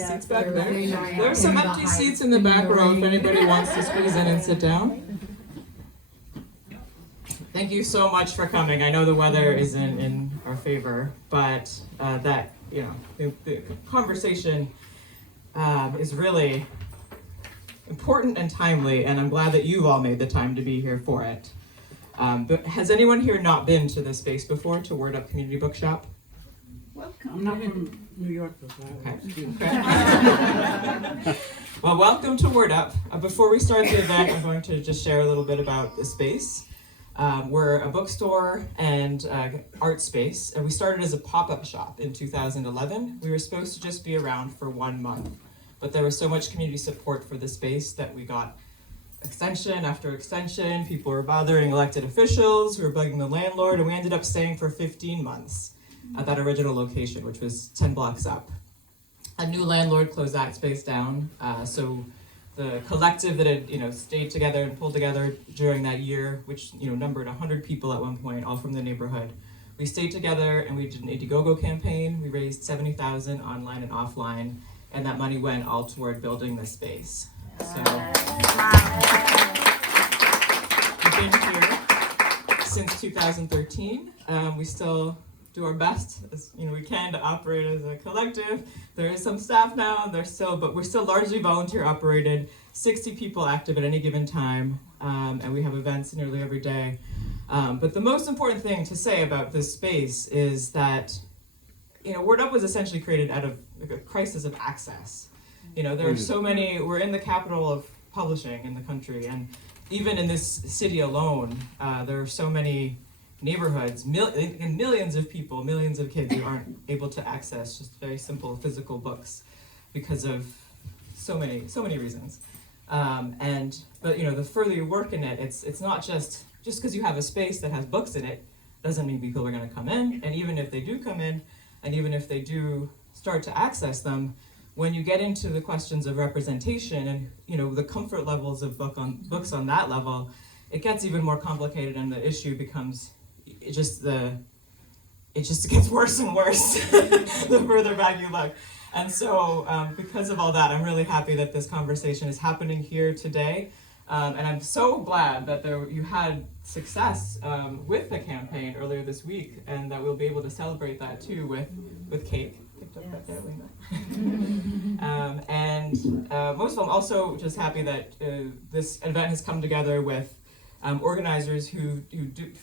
seats back there. There are some empty seats in the back row if anybody wants to squeeze in and sit down. Thank you so much for coming. I know the weather isn't in our favor, but the conversation is really important and timely, and I'm glad that you've all made the time to be here for it. But has anyone here not been to this space before, to Word Up Community Bookshop? Welcome. I'm not from New York. Okay. Well, welcome to Word Up. Before we start the event, I'm going to just share a little bit about the space. We're a bookstore and art space, and we started as a pop-up shop in 2011. We were supposed to just be around for 1 month, but there was so much community support for the space that we got extension after extension. People were bothering elected officials, we were bugging the landlord, and we ended up staying for 15 months at that original location, which was 10 blocks up. A new landlord closed that space down, so the collective that had stayed together and pulled together during that year, which numbered 100 people at one point, all from the neighborhood, we stayed together and we did an Indiegogo campaign. We raised $70,000 online and offline, and that money went all toward building the space. So we've been here since 2013. We still do our best as we can to operate as a collective. There is some staff now, and but we're still largely volunteer operated. 60 people active at any given time, and we have events nearly every day. But the most important thing to say about this space is that Word Up was essentially created out of a crisis of access. There are so many. We're in the capital of publishing in the country, and even in this city alone, there are so many neighborhoods, and millions of people, millions of kids who aren't able to access just very simple physical books because of so many reasons. But the further you work in it, it's not just because you have a space that has books in it doesn't mean people are going to come in. And even if they do come in, and even if they do start to access them, when you get into the questions of representation and the comfort levels of books on that level, it gets even more complicated, and the issue becomes it just gets worse and worse the further back you look. And so because of all that, I'm really happy that this conversation is happening here today. And I'm so glad that you had success with the campaign earlier this week, and that we'll be able to celebrate that too with cake. And most of all, I'm also just happy that this event has come together with organizers who've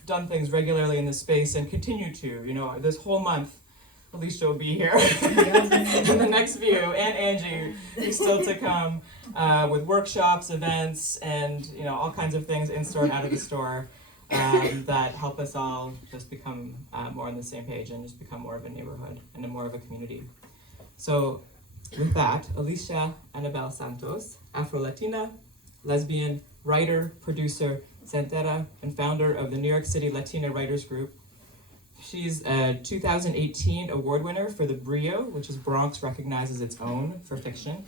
done things regularly in this space and continue to. This whole month, Alicia will be here in the next view, and Angy is still to come with workshops, events, and all kinds of things in store and out of the store that help us all just become more on the same page and just become more of a neighborhood and more of a community. So with that, Alicia Anabel Santos, Afro-Latina, lesbian, writer, producer, Santera, and founder of the New York City Latina Writers Group. She's a 2018 award winner for the Abreu, which is Bronx Recognized as its own for fiction.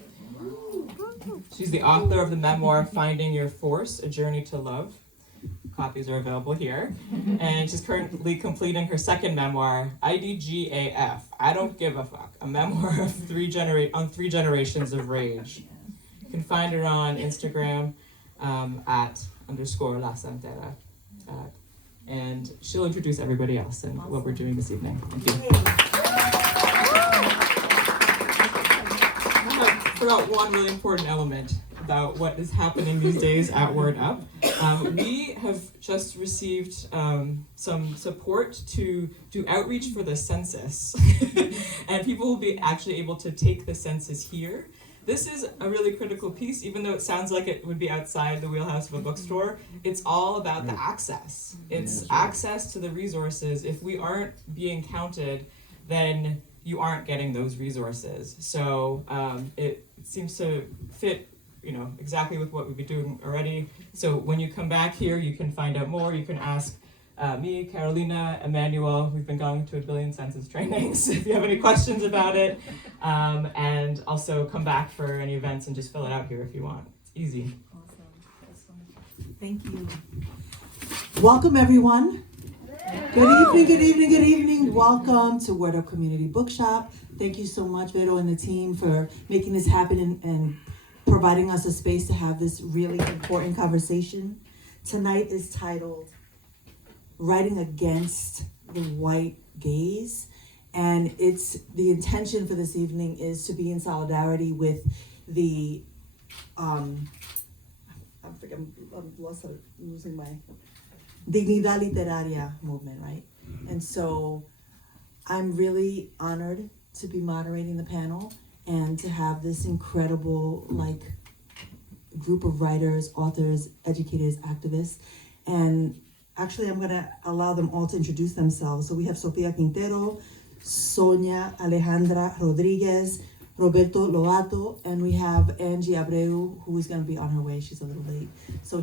She's the author of the memoir Finding Your Force, A Journey to Love. Copies are available here. And she's currently completing her second memoir, IDGAF, I Don't Give a Fuck, a memoir of three generations of rage. You can find her on Instagram at _La Santera. And she'll introduce everybody else and what we're doing this evening. Thank you. I forgot one really important element about what is happening these days at Word Up. We have just received some support to do outreach for the census. And people will be actually able to take the census here. This is a really critical piece, even though it sounds like it would be outside the wheelhouse of a bookstore. It's all about the access. It's access to the resources. If we aren't being counted, then you aren't getting those resources. So it seems to fit, exactly with what we've been doing already. So when you come back here, you can find out more. You can ask me, Carolina, Emmanuel. We've been going to 1 billion census trainings if you have any questions about it. And also come back for any events and just fill it out here if you want. It's easy. Awesome. Thank you. Welcome, everyone. Good evening. Welcome to Word Up Community Bookshop. Thank you so much, Vero and the team, for making this happen and providing us a space to have this really important conversation. Tonight is titled Writing Against the White Gaze. And it's the intention for this evening is to be in solidarity with the I'm losing my Dignidad Literaria movement, right? And so I'm really honored to be moderating the panel and to have this incredible group of writers, authors, educators, activists. And actually I'm gonna allow them all to introduce themselves. So we have Sofia Quintero, Sonia, Alejandra Rodriguez, Roberto Lovato, and we have Angy Abreu, who is gonna be on her way. She's a little late. So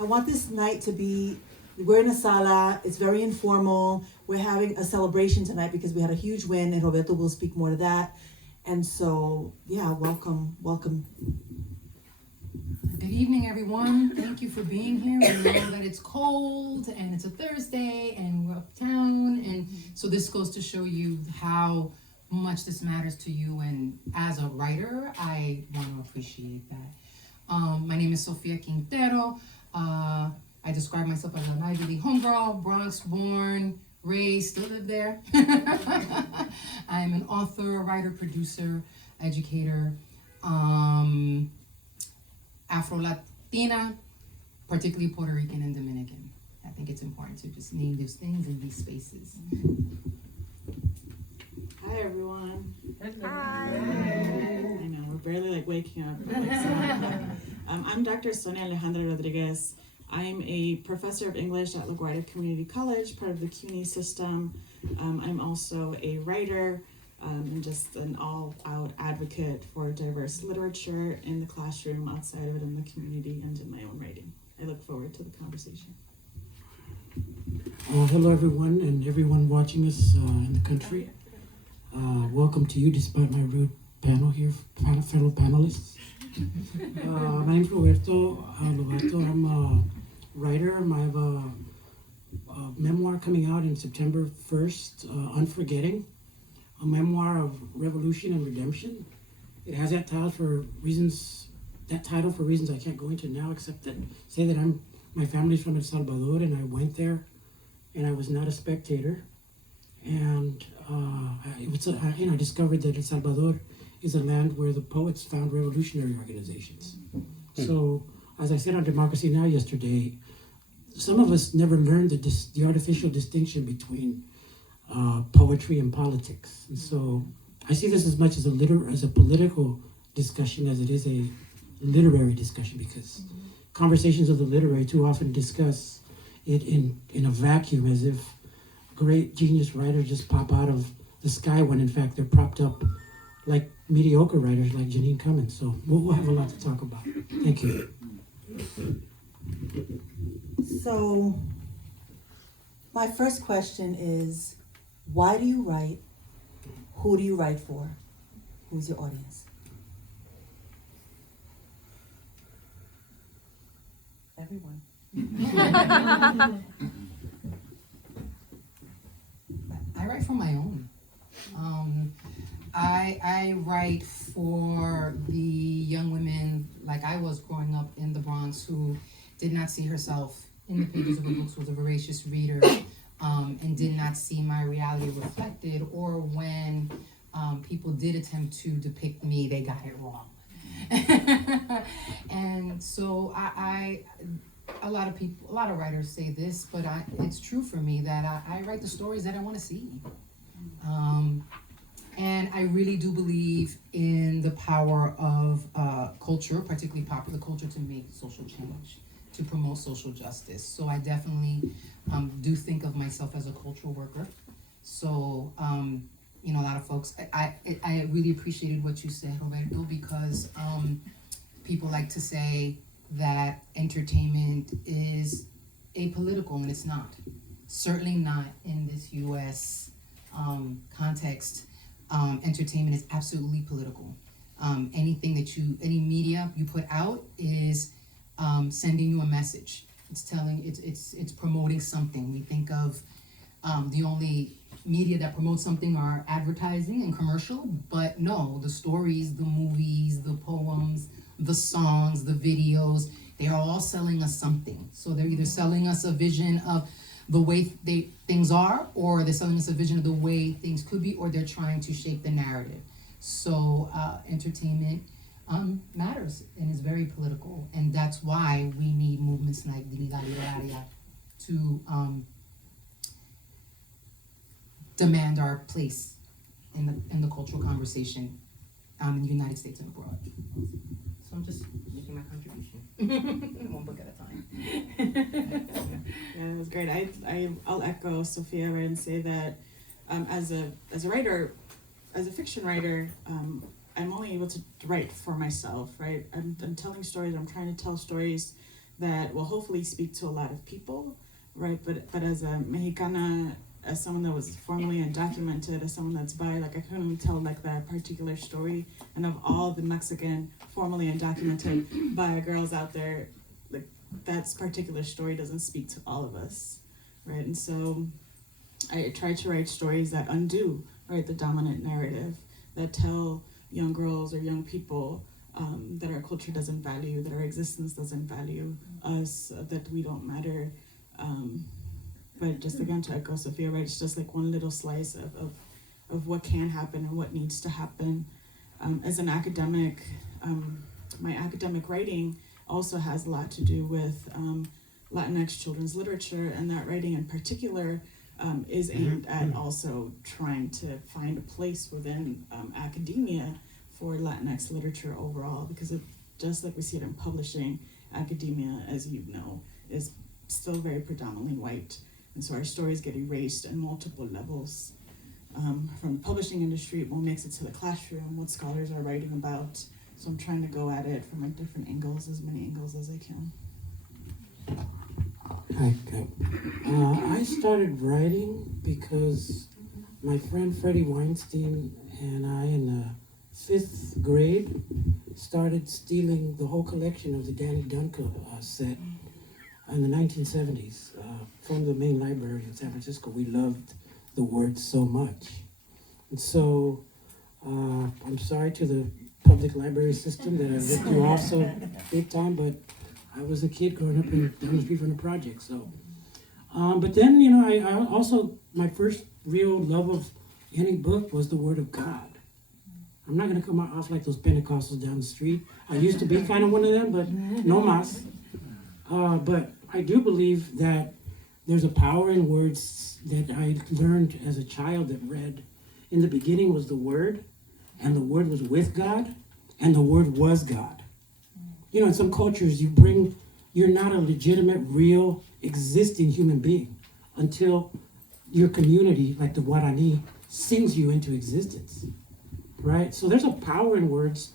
I want this night to be, we're in a sala, it's very informal. We're having a celebration tonight because we had a huge win, and Roberto will speak more to that. And so, yeah, welcome. Good evening, everyone. Thank you for being here. We know that it's cold and it's a Thursday and we're uptown. And so this goes to show you how much this matters to you. And as a writer, I want to appreciate that. My name is Sofia Quintero. I describe myself as an Ivy League homegirl, Bronx born, raised, still live there. I am an author, writer, producer, educator, Afro-Latina, particularly Puerto Rican and Dominican. I think it's important to just name those things in these spaces. Hi, everyone. Hi. I know, we're barely waking up. I'm Dr. Sonia Alejandra Rodriguez. I'm a professor of English at LaGuardia Community College, part of the CUNY system. I'm also a writer and just an all-out advocate for diverse literature in the classroom, outside of it, in the community, and in my own writing. I look forward to the conversation. Hello, everyone, and everyone watching us in the country. Welcome to you, despite my rude panel here, fellow panelists. My name's Roberto Lovato. I'm a writer. I have a memoir coming out in September 1st, Unforgetting, a memoir of revolution and redemption. It has that title for reasons I can't go into now, except that say that my family's from El Salvador, and I went there, and I was not a spectator. And I discovered that El Salvador is a land where the poets found revolutionary organizations. So, as I said on Democracy Now! Yesterday, some of us never learned the artificial distinction between poetry and politics. And so, I see this as much as a political discussion as it is a literary discussion, because conversations of the literary too often discuss it in a vacuum, as if great genius writers just pop out of the sky when in fact they're propped up like mediocre writers like Janine Cummins. So we'll have a lot to talk about. Thank you. So my first question is, why do you write? Who do you write for? Who's your audience? Everyone. I write for my own. I write for the young women like I was growing up in the Bronx, who did not see herself in the pages of her books, was a voracious reader, and did not see my reality reflected, or when people did attempt to depict me, they got it wrong. And so a lot of writers say this, but it's true for me that I write the stories that I want to see. And I really do believe in the power of culture, particularly popular culture, to make social change, to promote social justice. So I definitely do think of myself as a cultural worker. So, a lot of folks, I really appreciated what you said, Roberto, because people like to say that entertainment is apolitical, and it's not. Certainly not in this U.S. Context. Entertainment is absolutely political. Any media you put out is sending you a message. it's promoting something. We think of the only media that promotes something are advertising and commercial, but no, the stories, the movies, the poems, the songs, the videos, they are all selling us something. So they're either selling us a vision of the way things are, or they're selling us a vision of the way things could be, or they're trying to shape the narrative. So entertainment matters and is very political, and that's why we need movements like Dignidad Literaria to demand our place in the cultural conversation in the United States and abroad. So I'm just making my contribution. One book at a time. Yeah, it was great. I'll echo Sofia right and say that as a writer, as a fiction writer, I'm only able to write for myself, right? I'm telling stories. I'm trying to tell stories that will hopefully speak to a lot of people, right? But as a Mexicana, as someone that was formerly undocumented, as someone that's bi, like I couldn't tell like that particular story. And of all the Mexican formerly undocumented bi girls out there, like that particular story doesn't speak to all of us, right? And so I try to write stories that undo, right, the dominant narrative, that tell young girls or young people that our culture doesn't value, that our existence doesn't value us, that we don't matter. But just again, to echo Sofia, right, it's just like one little slice of what can happen and what needs to happen. As an academic, my academic writing also has a lot to do with Latinx children's literature, and that writing in particular is aimed at also trying to find a place within academia for Latinx literature overall, because it, just like we see it in publishing, academia, as you know, is still very predominantly white. And so our stories get erased at multiple levels. From the publishing industry, it makes it to the classroom, what scholars are writing about. So I'm trying to go at it from different angles, as many angles as I can. Hi. I started writing because my friend Freddie Weinstein and I, in the 5th grade, started stealing the whole collection of the Danny Duncan set in the 1970s from the main library in San Francisco. We loved the words so much. And so I'm sorry to the public library system that I ripped you off so big time, but I was a kid growing up down the street from the project. So, but then, you know, I also, my first real love of any book was the Word of God. I'm not going to come off like those Pentecostals down the street. I used to be kind of one of them, but no mas. But I do believe that there's a power in words that I learned as a child that read. In the beginning was the Word, and the Word was with God, and the Word was God. You know, in some cultures, you're not a legitimate, real, existing human being until your community, like the Guarani, sings you into existence, right? So there's a power in words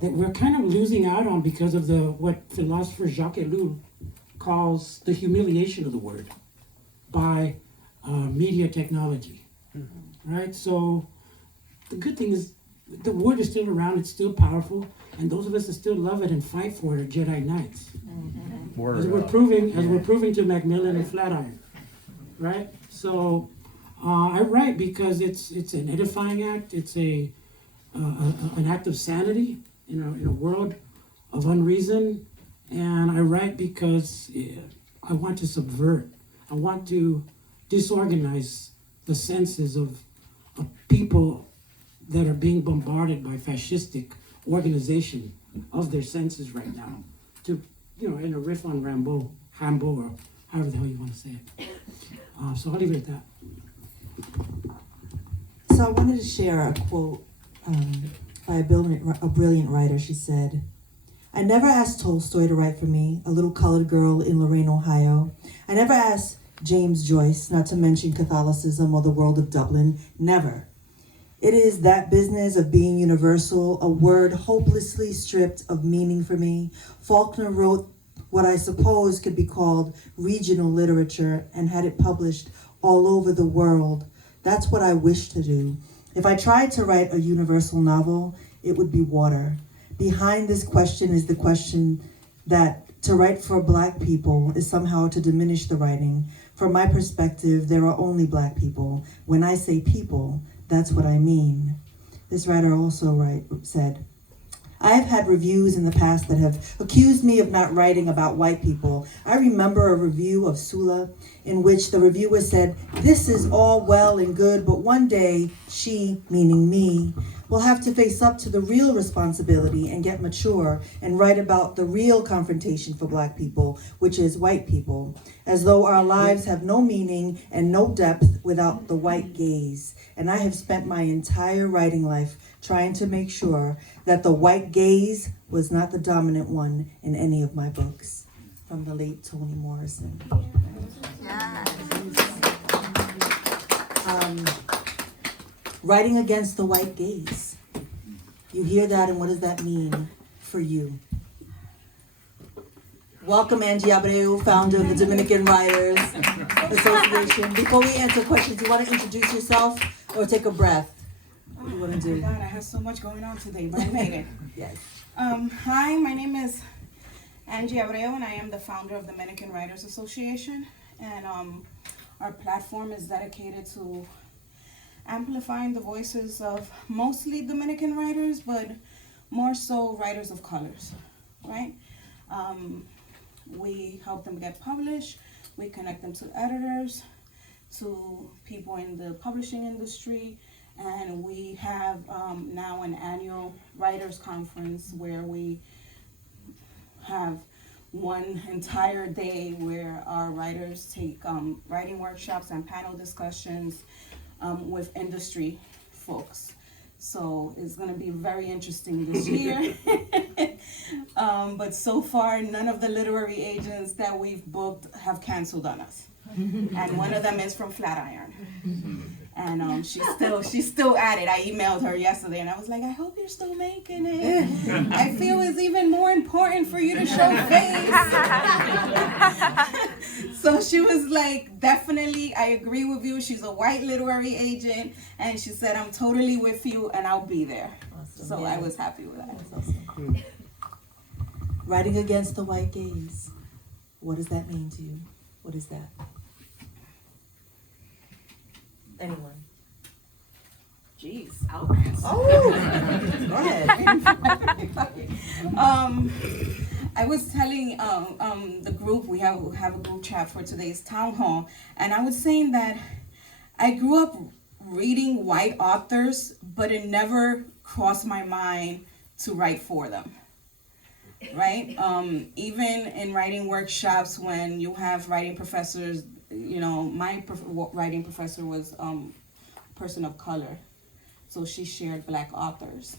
that we're kind of losing out on because of what philosopher Jacques Ellul calls the humiliation of the word by media technology, right? So the good thing is the word is still around, it's still powerful, and those of us that still love it and fight for it are Jedi Knights. As we're proving to Macmillan and Flatiron, right? So I write because it's an edifying act. It's an act of sanity in a world of unreason, and I write because I want to subvert. I want to disorganize the senses of people that are being bombarded by fascistic organization of their senses right now. To, you know, in a riff on Hambo, or however the hell you want to say it. So I'll leave it at that. So I wanted to share a quote by a brilliant writer. She said, "I never asked Tolstoy to write for me, a little colored girl in Lorain, Ohio. I never asked James Joyce, not to mention Catholicism or the world of Dublin. Never. It is that business of being universal, a word hopelessly stripped of meaning for me. Faulkner wrote what I suppose could be called regional literature and had it published all over the world. That's what I wish to do. If I tried to write a universal novel, it would be water. Behind this question is the question that To write for Black people is somehow to diminish the writing. From my perspective, there are only Black people. When I say people, that's what I mean. This writer also said, I have had reviews in the past that have accused me of not writing about white people. I remember a review of Sula in which the reviewer said, this is all well and good, but one day she, meaning me, will have to face up to the real responsibility and get mature and write about the real confrontation for Black people, which is white people, as though our lives have no meaning and no depth without the white gaze. And I have spent my entire writing life trying to make sure that the white gaze was not the dominant one in any of my books. From the late Toni Morrison. Writing against the white gaze. You hear that, and what does that mean for you? Welcome, Angy Abreu, founder of the Dominican Writers Association. Before we answer questions, you want to introduce yourself or take a breath? What do you want to do? Oh my God, I have so much going on today, but I made it. Yes. Hi, my name is Angy Abreu, and I am the founder of the Dominican Writers Association. And our platform is dedicated to amplifying the voices of mostly Dominican writers, but more so writers of colors, right? We help them get published. We connect them to editors, to people in the publishing industry, and we have now an annual writers conference where we have one entire day where our writers take writing workshops and panel discussions with industry folks. So it's gonna be very interesting this year. But so far, none of the literary agents that we've booked have canceled on us. And one of them is from Flatiron. And she's still at it. I emailed her yesterday and I was like, I hope you're still making it. I feel it's even more important for you to show face. So she was like, definitely, I agree with you. She's a white literary agent. And she said, I'm totally with you and I'll be there. Awesome. So Yeah. I was happy with that. That's awesome. Writing against the white gaze. What does that mean to you? What is that? Anyone? Jeez, I'll answer. Oh, go ahead. I was telling the group, we have a group chat for today's town hall, and I was saying that I grew up reading white authors, but it never crossed my mind to write for them, right? Even in writing workshops, when you have writing professors, you know, my writing professor was a person of color, so she shared Black authors.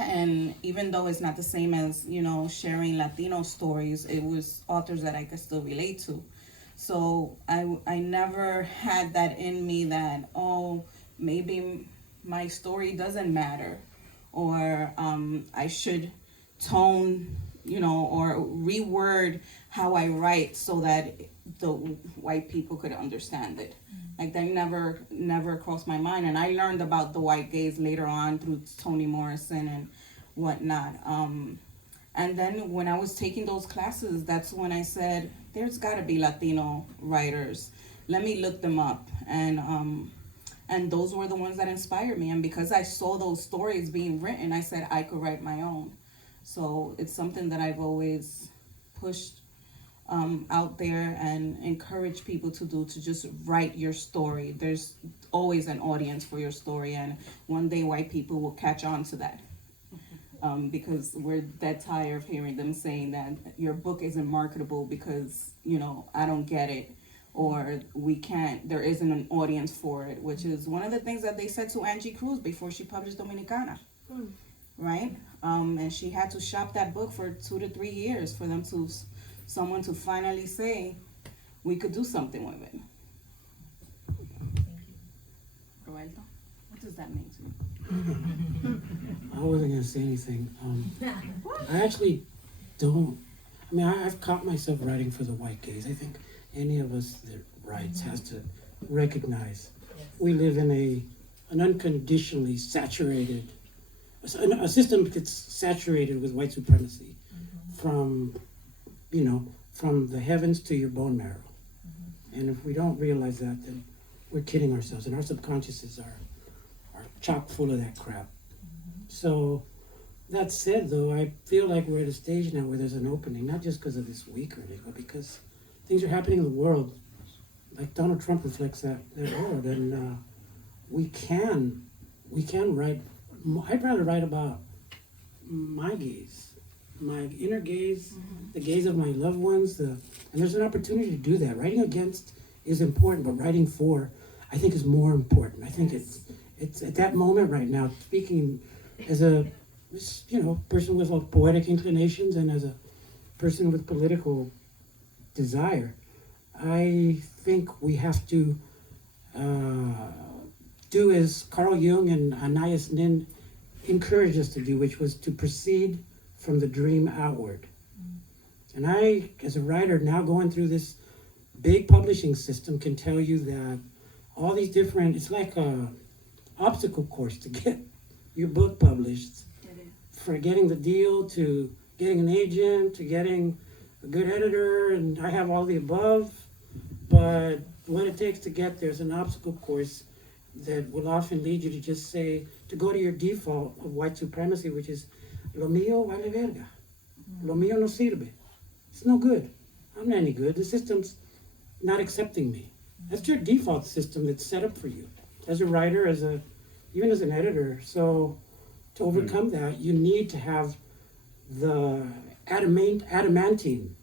And even though it's not the same as, you know, sharing Latino stories, it was authors that I could still relate to. So I never had that in me that, oh, maybe my story doesn't matter, or I should tone, you know, or reword how I write so that the white people could understand it. Like that never crossed my mind. And I learned about the white gaze later on through Toni Morrison and whatnot. And then when I was taking those classes, that's when I said, there's gotta be Latino writers. Let me look them up. And those were the ones that inspired me. And because I saw those stories being written, I said I could write my own. So it's something that I've always pushed out there and encourage people to do, to just write your story. There's always an audience for your story, and one day white people will catch on to that. Because we're that tired of hearing them saying that your book isn't marketable because, you know, I don't get it, or there isn't an audience for it, which is one of the things that they said to Angy Cruz before she published Dominicana, right? And she had to shop that book for 2 to 3 years for someone to finally say, we could do something with it. Roberto, what does that mean to you? I wasn't gonna say anything. I actually don't. I mean, I've caught myself writing for the white gaze. I think any of us that writes has to recognize we live in an unconditionally saturated, a system that gets saturated with white supremacy from, you know, from the heavens to your bone marrow. And if we don't realize that, then we're kidding ourselves, and our subconsciouses are chock full of that crap. So that said, though, I feel like we're at a stage now where there's an opening, not just because of this week or anything, but because things are happening in the world. Like Donald Trump reflects that world, and we can write. I'd rather write about my gaze, my inner gaze, the gaze of my loved ones. And there's an opportunity to do that. Writing against is important, but writing for, I think, is more important. I think it's at that moment right now. Speaking as a person with poetic inclinations and as a person with political desire, I think we have to do as Carl Jung and Anais Nin encouraged us to do, which was to proceed from the dream outward. And I, as a writer, now going through this big publishing system, can tell you that all these different, it's like a obstacle course to get your book published. For getting the deal, to getting an agent, to getting a good editor, and I have all the above. But what it takes to get there is an obstacle course that will often lead you to just say, to go to your default of white supremacy, which is, lo mío vale verga. Lo mío no sirve. It's no good. I'm not any good. The system's not accepting me. That's your default system that's set up for you. As a writer, even as an editor. So to overcome that, you need to have the adamantine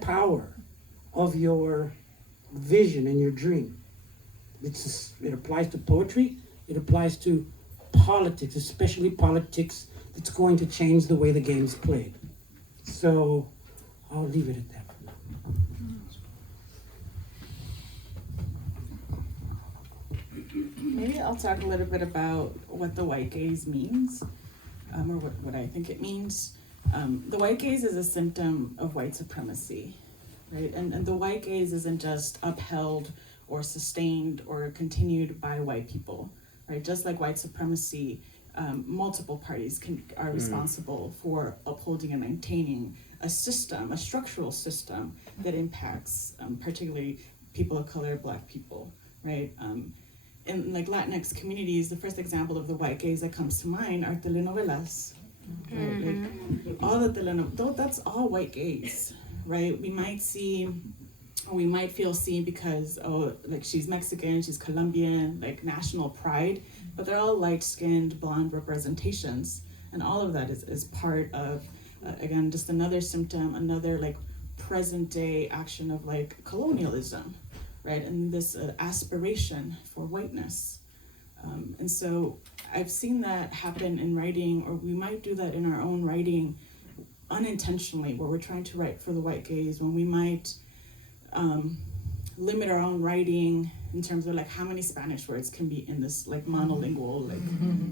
power of your vision and your dream. It applies to poetry, it applies to politics, especially politics that's going to change the way the game's played. So I'll leave it at that. Maybe I'll talk a little bit about what the white gaze means, or what I think it means. The white gaze is a symptom of white supremacy, right? And the white gaze isn't just upheld or sustained or continued by white people, right? Just like white supremacy, multiple parties are responsible for upholding and maintaining a system, a structural system that impacts particularly people of color, Black people, right? In like Latinx communities, the first example of the white gaze that comes to mind are telenovelas, right? Like all the telenovelas, that's all white gaze, right? We might feel seen because, like she's Mexican, she's Colombian, like national pride, but they're all light-skinned, blonde representations. And all of that is part of, again, just another symptom, another like present day action of like colonialism, right? And this aspiration for whiteness. And so I've seen that happen in writing, or we might do that in our own writing unintentionally, where we're trying to write for the white gaze, when we might limit our own writing in terms of like how many Spanish words can be in this like monolingual like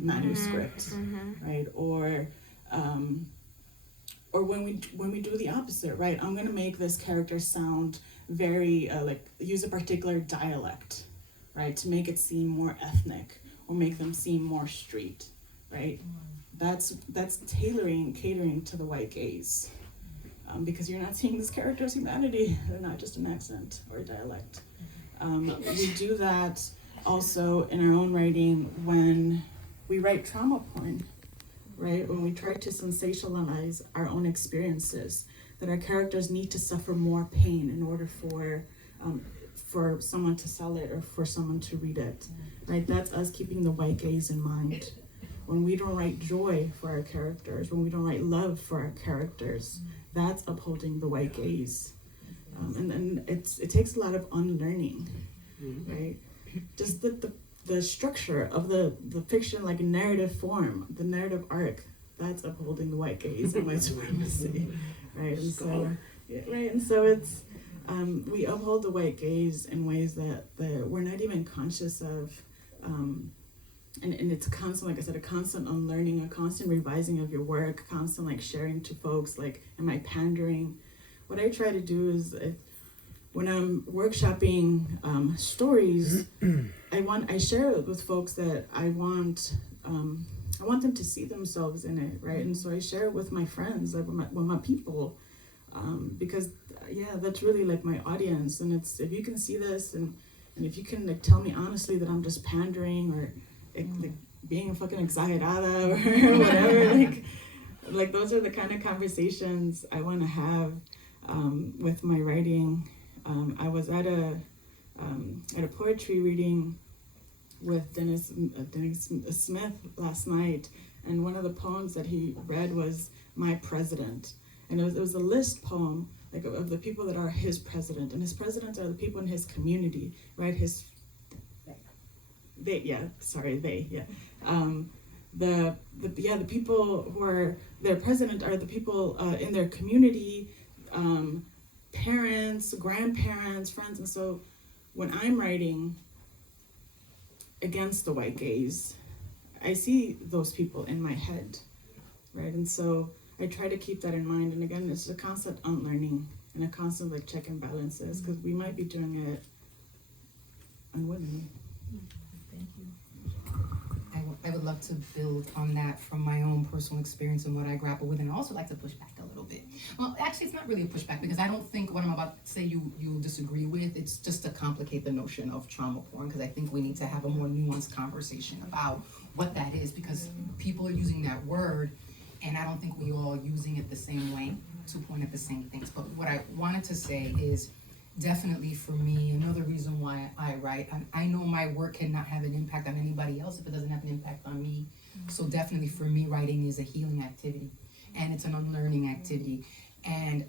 manuscript, right? Or when we do the opposite, right? I'm gonna make this character sound very like use a particular dialect, right, to make it seem more ethnic or make them seem more street, right? That's catering to the white gaze. Because you're not seeing this character's humanity. They're not just an accent or a dialect. We do that also in our own writing when we write trauma porn, right? When we try to sensationalize our own experiences, that our characters need to suffer more pain in order for someone to sell it or for someone to read it, right? That's us keeping the white gaze in mind. When we don't write joy for our characters, when we don't write love for our characters, that's upholding the white gaze. And it takes a lot of unlearning, right? Just the structure of the fiction, like narrative form, the narrative arc, that's upholding the white gaze and white supremacy, right? And so, right, and so it's, we uphold the white gaze in ways that we're not even conscious of. And it's constant, like I said, a constant unlearning, a constant revising of your work, constant like sharing to folks, like, am I pandering? What I try to do is, when I'm workshopping stories, I share it with folks that I want I want them to see themselves in it, right? And so I share it with my friends, like with my people, because that's really like my audience. And it's, if you can see this, and if you can like tell me honestly that I'm just pandering or like being fucking exagerada or whatever, like those are the kind of conversations I want to have with my writing. I was at a poetry reading with Dennis Smith last night, and one of the poems that he read was "My President," and it was a list poem like of the people that are his president, and his presidents are the people in his community, right? The people who are their president are the people in their community, parents, grandparents, friends. And so when I'm writing against the white gaze, I see those people in my head, right? And so I try to keep that in mind. And again, it's a constant unlearning and a constant like check and balances, because we might be doing it unwittingly. I would love to build on that from my own personal experience and what I grapple with, and I also like to push back a little bit. Well, actually, it's not really a pushback, because I don't think what I'm about to say you'll disagree with. It's just to complicate the notion of trauma porn, because I think we need to have a more nuanced conversation about what that is, because people are using that word, and I don't think we all are using it the same way to point at the same things. But what I wanted to say is, definitely for me, another reason why I write, I know my work cannot have an impact on anybody else if it doesn't have an impact on me. So definitely for me, writing is a healing activity, and it's an unlearning activity. And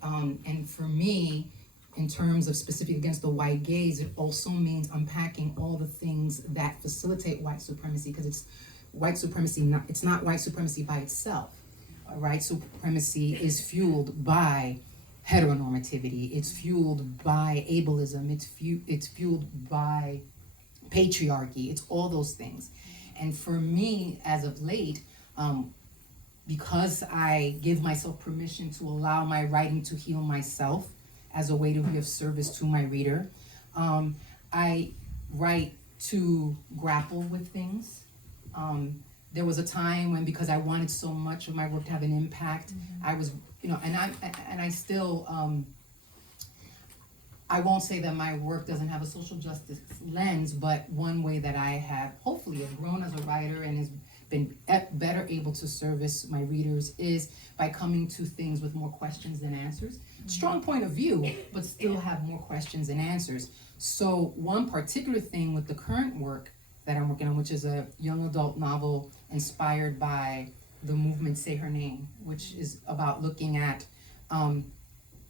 for me, in terms of specific against the white gaze, it also means unpacking all the things that facilitate white supremacy, because it's white supremacy, it's not white supremacy by itself. White supremacy is fueled by heteronormativity, it's fueled by ableism, it's fueled by patriarchy, it's all those things. And for me, as of late, because I give myself permission to allow my writing to heal myself as a way to be of service to my reader, I write to grapple with things. There was a time when, because I wanted so much of my work to have an impact, I was, and I still, I won't say that my work doesn't have a social justice lens, but one way that I have hopefully have grown as a writer and has been better able to service my readers is by coming to things with more questions than answers. Strong point of view, but still have more questions than answers. So one particular thing with the current work that I'm working on, which is a young adult novel inspired by the movement Say Her Name, which is about looking at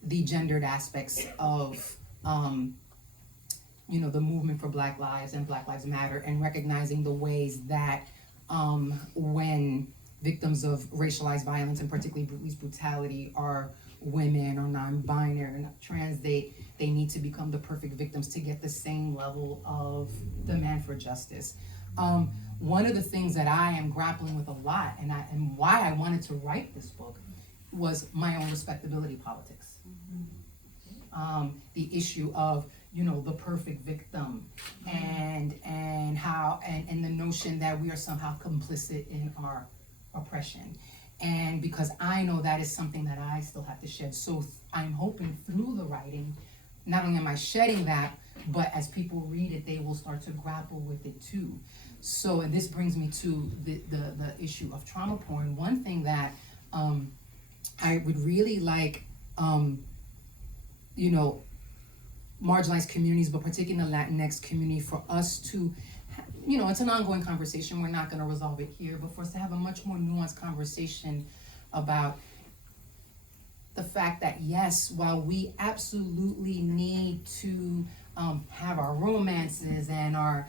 the gendered aspects of the movement for Black Lives and Black Lives Matter, and recognizing the ways that when victims of racialized violence, and particularly police brutality, are women or non-binary or not trans, they need to become the perfect victims to get the same level of demand for justice. One of the things that I am grappling with a lot, and why I wanted to write this book, was my own respectability politics. The issue of the perfect victim, and how and the notion that we are somehow complicit in our oppression. And because I know that is something that I still have to shed. So I'm hoping through the writing, not only am I shedding that, but as people read it, they will start to grapple with it too. So, and this brings me to the issue of trauma porn. One thing that I would really like, marginalized communities, but particularly the Latinx community, for us to, it's an ongoing conversation. We're not going to resolve it here, but for us to have a much more nuanced conversation about the fact that, yes, while we absolutely need to have our romances and our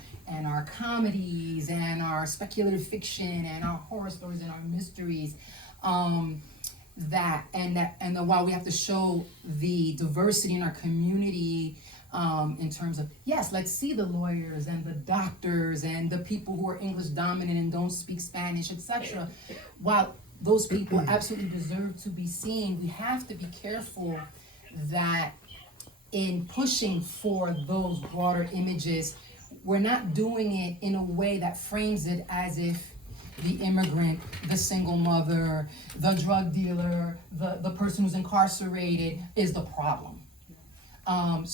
comedies and our speculative fiction and our horror stories and our mysteries, while we have to show the diversity in our community, in terms of, yes, let's see the lawyers and the doctors and the people who are English dominant and don't speak Spanish, etc. While those people absolutely deserve to be seen, we have to be careful that in pushing for those broader images, we're not doing it in a way that frames it as if the immigrant, the single mother, the drug dealer, the person who's incarcerated is the problem. And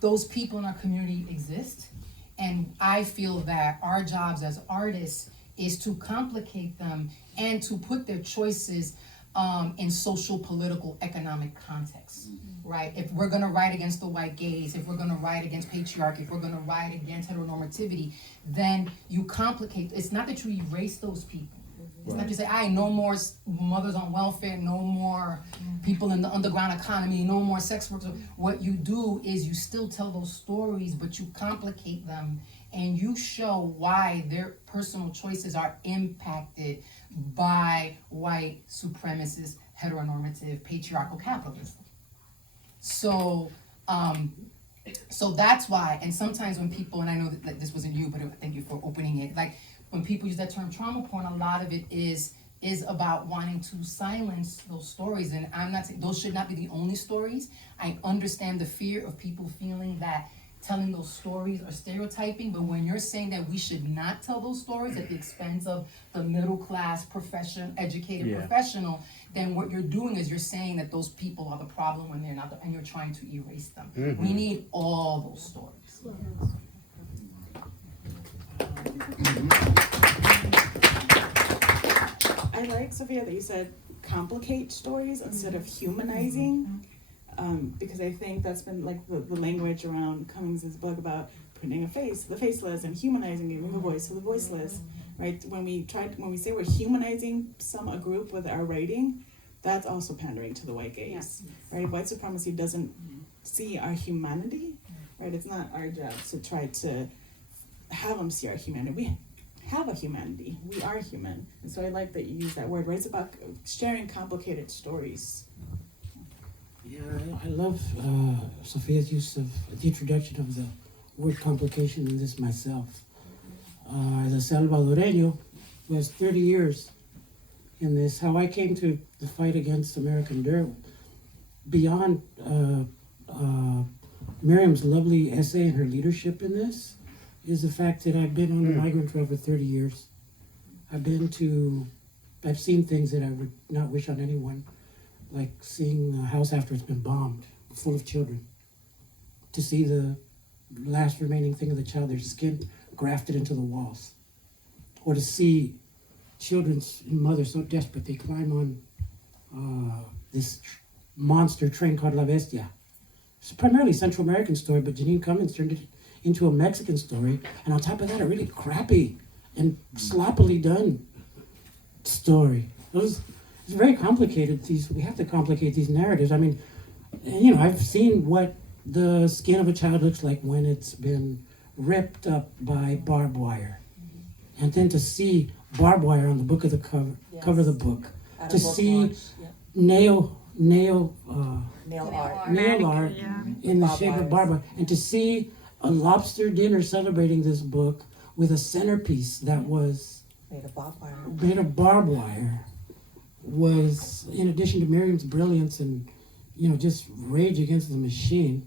those people in our community exist, and I feel that our jobs as artists is to complicate them and to put their choices in social, political, economic context, right? If we're gonna write against the white gaze, if we're gonna write against patriarchy, if we're gonna write against heteronormativity, then you complicate. It's not that you erase those people. It's not just say, no more mothers on welfare, no more people in the underground economy, no more sex workers. What you do is you still tell those stories, but you complicate them and you show why their personal choices are impacted by white supremacist, heteronormative, patriarchal capitalism. So that's why, and sometimes when people, and I know that this wasn't you, but thank you for opening it, like, when people use that term trauma porn, a lot of it is about wanting to silence those stories. And I'm not saying those should not be the only stories. I understand the fear of people feeling that telling those stories are stereotyping, but when you're saying that we should not tell those stories at the expense of the middle class educated professional, then what you're doing is you're saying that those people are the problem when they're not, and you're trying to erase them. We need all those stories. I like, Sofia, that you said complicate stories instead of humanizing, because I think that's been like the language around Cummings' book about putting a face, the faceless, and humanizing, giving a voice to the voiceless, right? When we say we're humanizing a group with our writing, that's also pandering to the white gaze, right? White supremacy doesn't see our humanity, right? It's not our job to try to have them see our humanity. We have a humanity. We are human. And so I like that you use that word, right? It's about sharing complicated stories. Yeah, I love Sofia's use of the introduction of the word complication in this myself. As a Salvadoreño who has 30 years in this, how I came to the fight against American dirt, beyond Miriam's lovely essay and her leadership in this, is the fact that I've been on the migrant trail for 30 years. I've seen things that I would not wish on anyone, like seeing a house after it's been bombed, full of children. To see the last remaining thing of the child, their skin grafted into the walls. Or to see children's mothers so desperate they climb on this monster train called La Bestia. It's primarily a Central American story, but Janine Cummings turned it into a Mexican story, and on top of that, a really crappy and sloppily done story. It's very complicated. We have to complicate these narratives. I mean, I've seen what the skin of a child looks like when it's been ripped up by barbed wire, and then to see barbed wire on the book of the cover of the book, to see nail art in the shape of barbed wire, and to see a lobster dinner celebrating this book with a centerpiece that was made of barbed wire was, in addition to Miriam's brilliance and just rage against the machine,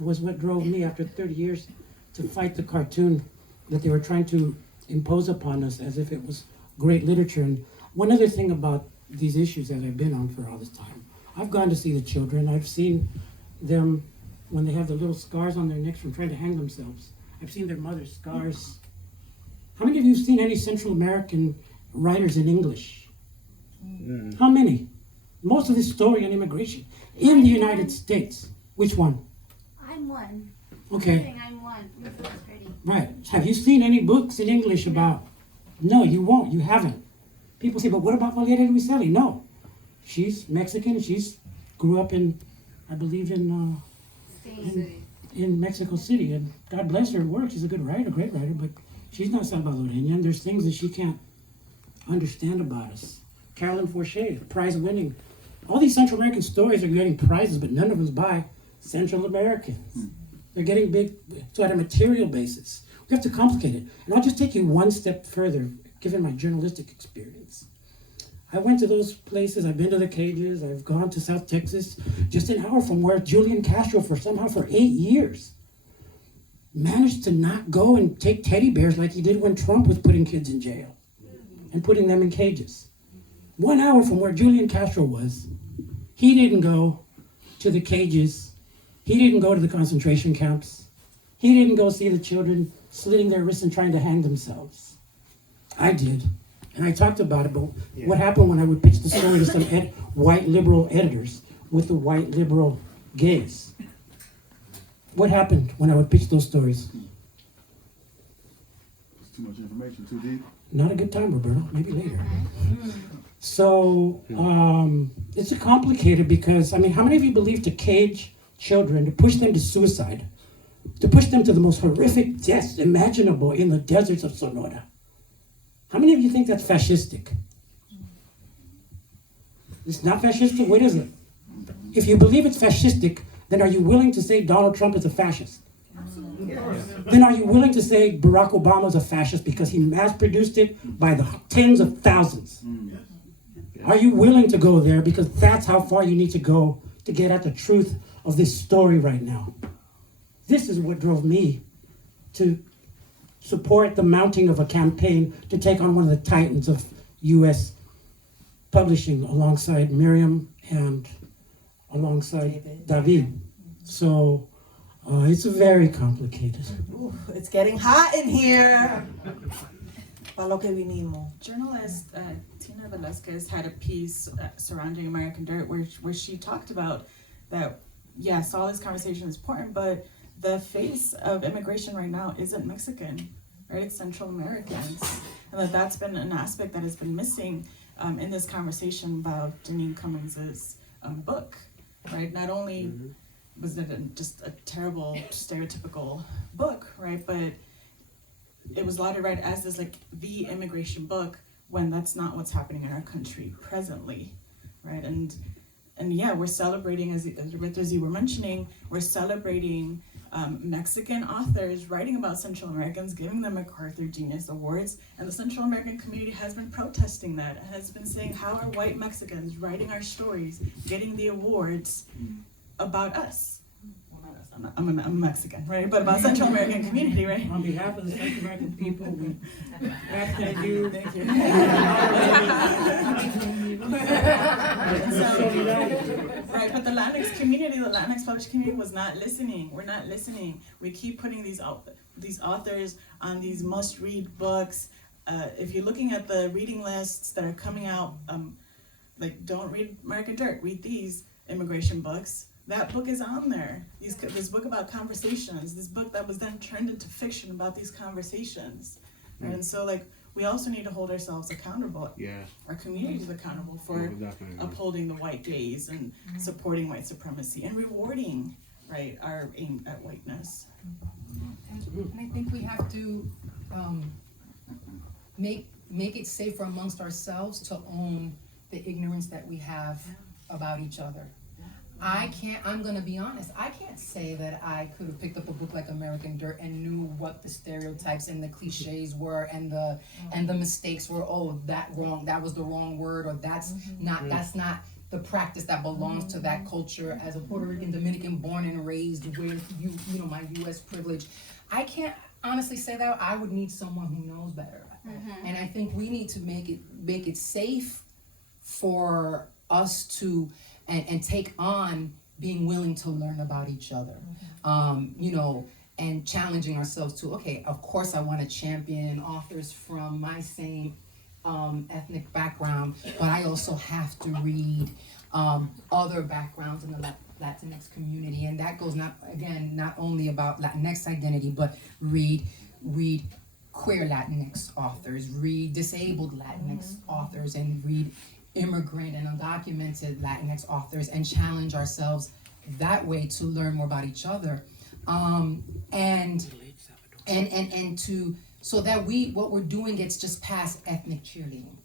was what drove me after 30 years to fight the cartoon that they were trying to impose upon us as if it was great literature. And one other thing about these issues that I've been on for all this time, I've gone to see the children. I've seen them when they have the little scars on their necks from trying to hang themselves. I've seen their mother's scars. How many of you have seen any Central American writers in English? How many? Most of this story on immigration in the United States. Which one? I'm one. Okay. I'm one. This is pretty. Right. Have you seen any books in English about? No, you won't. You haven't. People say, but what about Valeria Luiselli? No. She's Mexican. She's grew up in, I believe, in Mexico City. And God bless her work. She's a good writer, great writer, but she's not Salvadoreña. And there's things that she can't understand about us. Carolyn Forche, prize-winning. All these Central American stories are getting prizes, but none of them by Central Americans. They're getting big, so at a material basis. We have to complicate it. And I'll just take you one step further, given my journalistic experience. I went to those places, I've been to the cages, I've gone to South Texas, just an hour from where Julian Castro for 8 years managed to not go and take teddy bears like he did when Trump was putting kids in jail and putting them in cages. 1 hour from where Julian Castro was, he didn't go to the cages. He didn't go to the concentration camps. He didn't go see the children slitting their wrists and trying to hang themselves. I did. And I talked about it, but what happened when I would pitch the story to some white liberal editors with the white liberal gaze? What happened when I would pitch those stories? It's too much information, too deep. Not a good time, Roberto. Maybe later. So it's complicated because, I mean, how many of you believe to cage children, to push them to suicide, to push them to the most horrific deaths imaginable in the deserts of Sonora? How many of you think that's fascistic? It's not fascistic? What is it? If you believe it's fascistic, then are you willing to say Donald Trump is a fascist? Then are you willing to say Barack Obama is a fascist because he mass-produced it by the tens of thousands? Are you willing to go there? Because that's how far you need to go to get at the truth of this story right now. This is what drove me to support the mounting of a campaign to take on one of the titans of U.S. publishing alongside Miriam and alongside David. So it's very complicated. Ooh, it's getting hot in here. Pa lo que vinimos. Journalist Tina Velasquez had a piece surrounding American Dirt where she talked about that, yes, all this conversation is important, but the face of immigration right now isn't Mexican, right? It's Central Americans. And that's been an aspect that has been missing in this conversation about Janine Cummings's book, right? Not only was it just a terrible, stereotypical book, right? But it was lauded right as this like the immigration book when that's not what's happening in our country presently, right? And yeah, we're celebrating, as you were mentioning, we're celebrating Mexican authors writing about Central Americans, giving them MacArthur Genius Awards, and the Central American community has been protesting that and has been saying, how are white Mexicans writing our stories, getting the awards about us? Well, not us, I'm a Mexican, right? But about Central American community, right? On behalf of the Central American people, we ask that you. Thank you. Right, but the Latinx community, the Latinx published community was not listening. We're not listening. We keep putting these authors on these must-read books. If you're looking at the reading lists that are coming out, like don't read American Dirt, read these immigration books. That book is on there. This book about conversations, this book that was then turned into fiction about these conversations. Right? And so like, we also need to hold ourselves accountable, our communities accountable for upholding the white gaze and supporting white supremacy and rewarding, right, our aim at whiteness. And I think we have to make it safer amongst ourselves to own the ignorance that we have about each other. I'm gonna be honest, I can't say that I could have picked up a book like American Dirt and knew what the stereotypes and the cliches were and the mistakes were, oh, that was the wrong word, or that's not the practice that belongs to that culture as a Puerto Rican Dominican born and raised with you know my US privilege. I can't honestly say that. I would need someone who knows better. And I think we need to make it safe for us to and take on being willing to learn about each other, you know, and challenging ourselves to, okay, of course I want to champion authors from my same ethnic background, but I also have to read other backgrounds in the Latinx community, and that goes not only about Latinx identity, but read queer Latinx authors, read disabled Latinx authors, and read immigrant and undocumented Latinx authors, and challenge ourselves that way to learn more about each other, and to so that what we're doing gets just past ethnic cheerleading.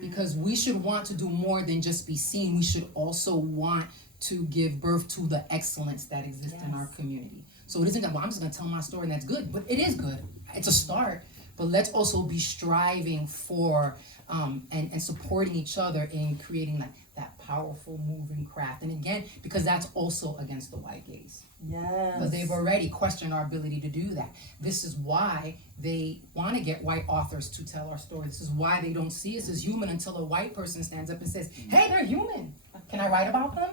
Because we should want to do more than just be seen. We should also want to give birth to the excellence that exists in our community. So it isn't that, well, I'm just gonna tell my story and that's good, but it is good. It's a start. but let's also be striving for and supporting each other in creating that powerful moving craft. And again, because that's also against the white gaze. Yes. Because they've already questioned our ability to do that. This is why they want to get white authors to tell our story. This is why they don't see us as human until a white person stands up and says, hey, they're human. Can I write about them?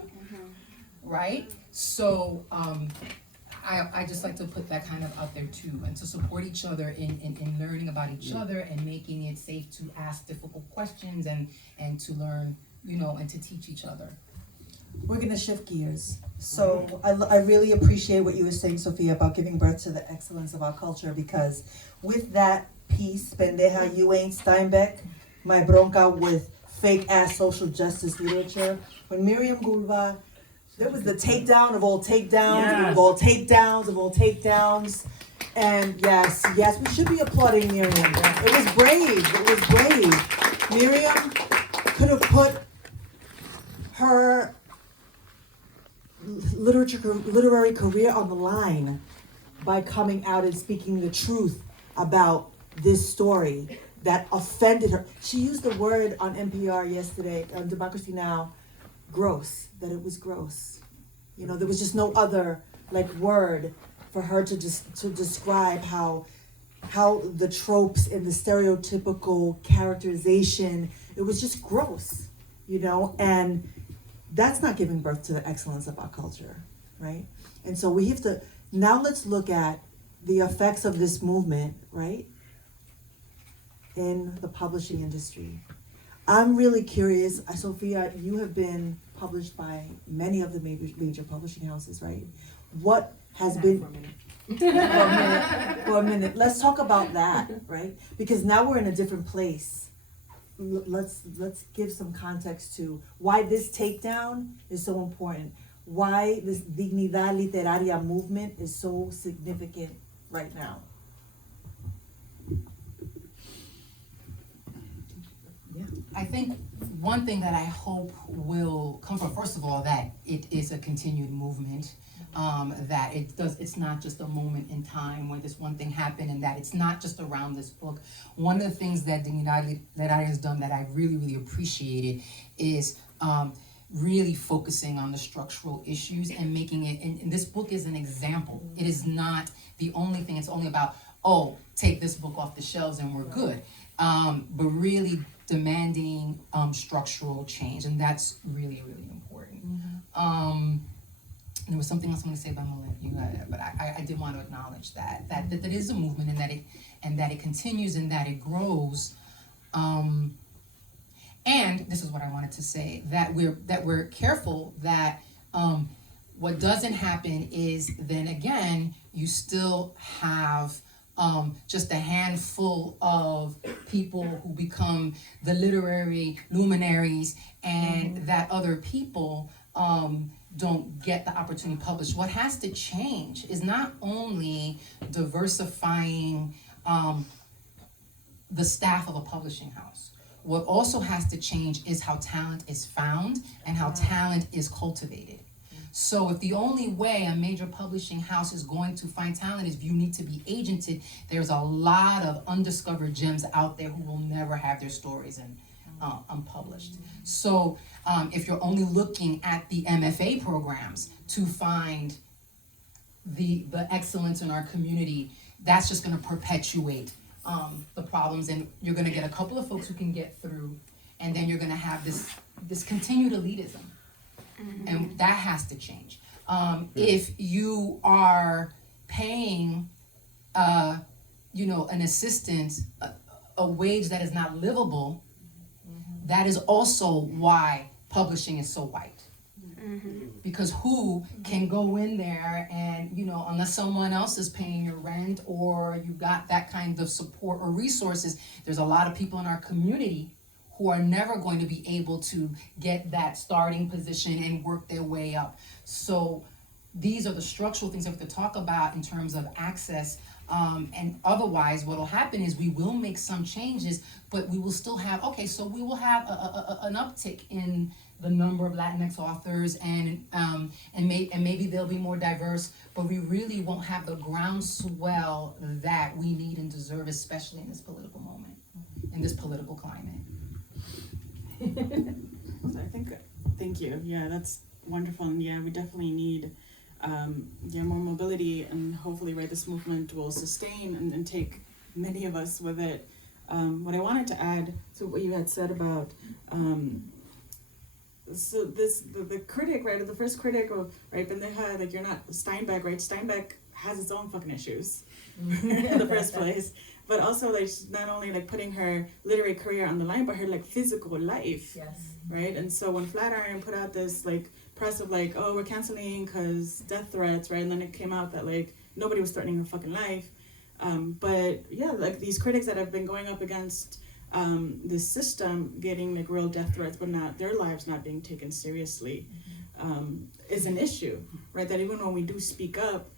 Right? So I just like to put that kind of out there too, and to support each other in learning about each other and making it safe to ask difficult questions and to learn, you know, and to teach each other. We're gonna shift gears. So I really appreciate what you were saying, Sofia, about giving birth to the excellence of our culture, because with that piece, Pendeja, you ain't Steinbeck, my bronca with fake ass social justice literature. When Miriam Gulba, there was the takedown of all takedowns, of all takedowns, of all takedowns. And yes, we should be applauding Miriam. It was brave, Miriam could have put her literary career on the line by coming out and speaking the truth about this story that offended her. She used the word on NPR yesterday, on Democracy Now!, gross, that it was gross. You know, there was just no other word for her to describe how the tropes and the stereotypical characterization, it was just gross, you know, and that's not giving birth to the excellence of our culture, right? And so we have to, now let's look at the effects of this movement, right, in the publishing industry. I'm really curious, Sofia, you have been published by many of the major publishing houses, right? What has been... For a minute. Let's talk about that, right? Because now we're in a different place. Let's give some context to why this takedown is so important, why this Dignidad Literaria movement is so significant right now. I think one thing that I hope will come from, first of all, that it is a continued movement, that it's not just a moment in time where this one thing happened, and that it's not just around this book. One of the things that Dignidad Literaria has done that I really, really appreciated is really focusing on the structural issues and making it, and this book is an example. It is not the only thing. It's only about, oh, take this book off the shelves and we're good. But really demanding structural change, and that's really, really important. There was something else I'm going to say, but I'm going to let you but I did want to acknowledge that it is a movement, and that it continues, and that it grows. And this is what I wanted to say, that we're careful that what doesn't happen is then again you still have just a handful of people who become the literary luminaries, and that other people don't get the opportunity to publish. What has to change is not only diversifying the staff of a publishing house. What also has to change is how talent is found and how talent is cultivated. So if the only way a major publishing house is going to find talent is if you need to be agented, there's a lot of undiscovered gems out there who will never have their stories unpublished. So if you're only looking at the MFA programs to find the excellence in our community, that's just going to perpetuate the problems, and you're going to get a couple of folks who can get through, and then you're going to have this continued elitism. And that has to change. If you are paying, an assistant a wage that is not livable, that is also why publishing is so white. Because who can go in there and, unless someone else is paying your rent or you got that kind of support or resources, there's a lot of people in our community who are never going to be able to get that starting position and work their way up. So these are the structural things that we have to talk about in terms of access. And otherwise, what will happen is we will make some changes, but we will still have, so we will have an uptick in the number of Latinx authors and maybe they'll be more diverse, but we really won't have the groundswell that we need and deserve, especially in this political moment, in this political climate. So I think, thank you. Yeah, that's wonderful. And yeah, we definitely need more mobility, and hopefully, right, this movement will sustain and take many of us with it. What I wanted to add to what you had said about the critic, right, the first critic of, right, Pendeja, like, you're not Steinbeck, right? Steinbeck has its own fucking issues in the first place. But also, like, she's not only, like, putting her literary career on the line, but her, like, physical life. Yes. Right? And so when Flatiron put out this, like, press of, like, oh, we're canceling because death threats, right? And then it came out that, like, nobody was threatening her fucking life. But, yeah, like, these critics that have been going up against this system getting, like, real death threats, but not their lives not being taken seriously, is an issue, right? That even when we do speak up,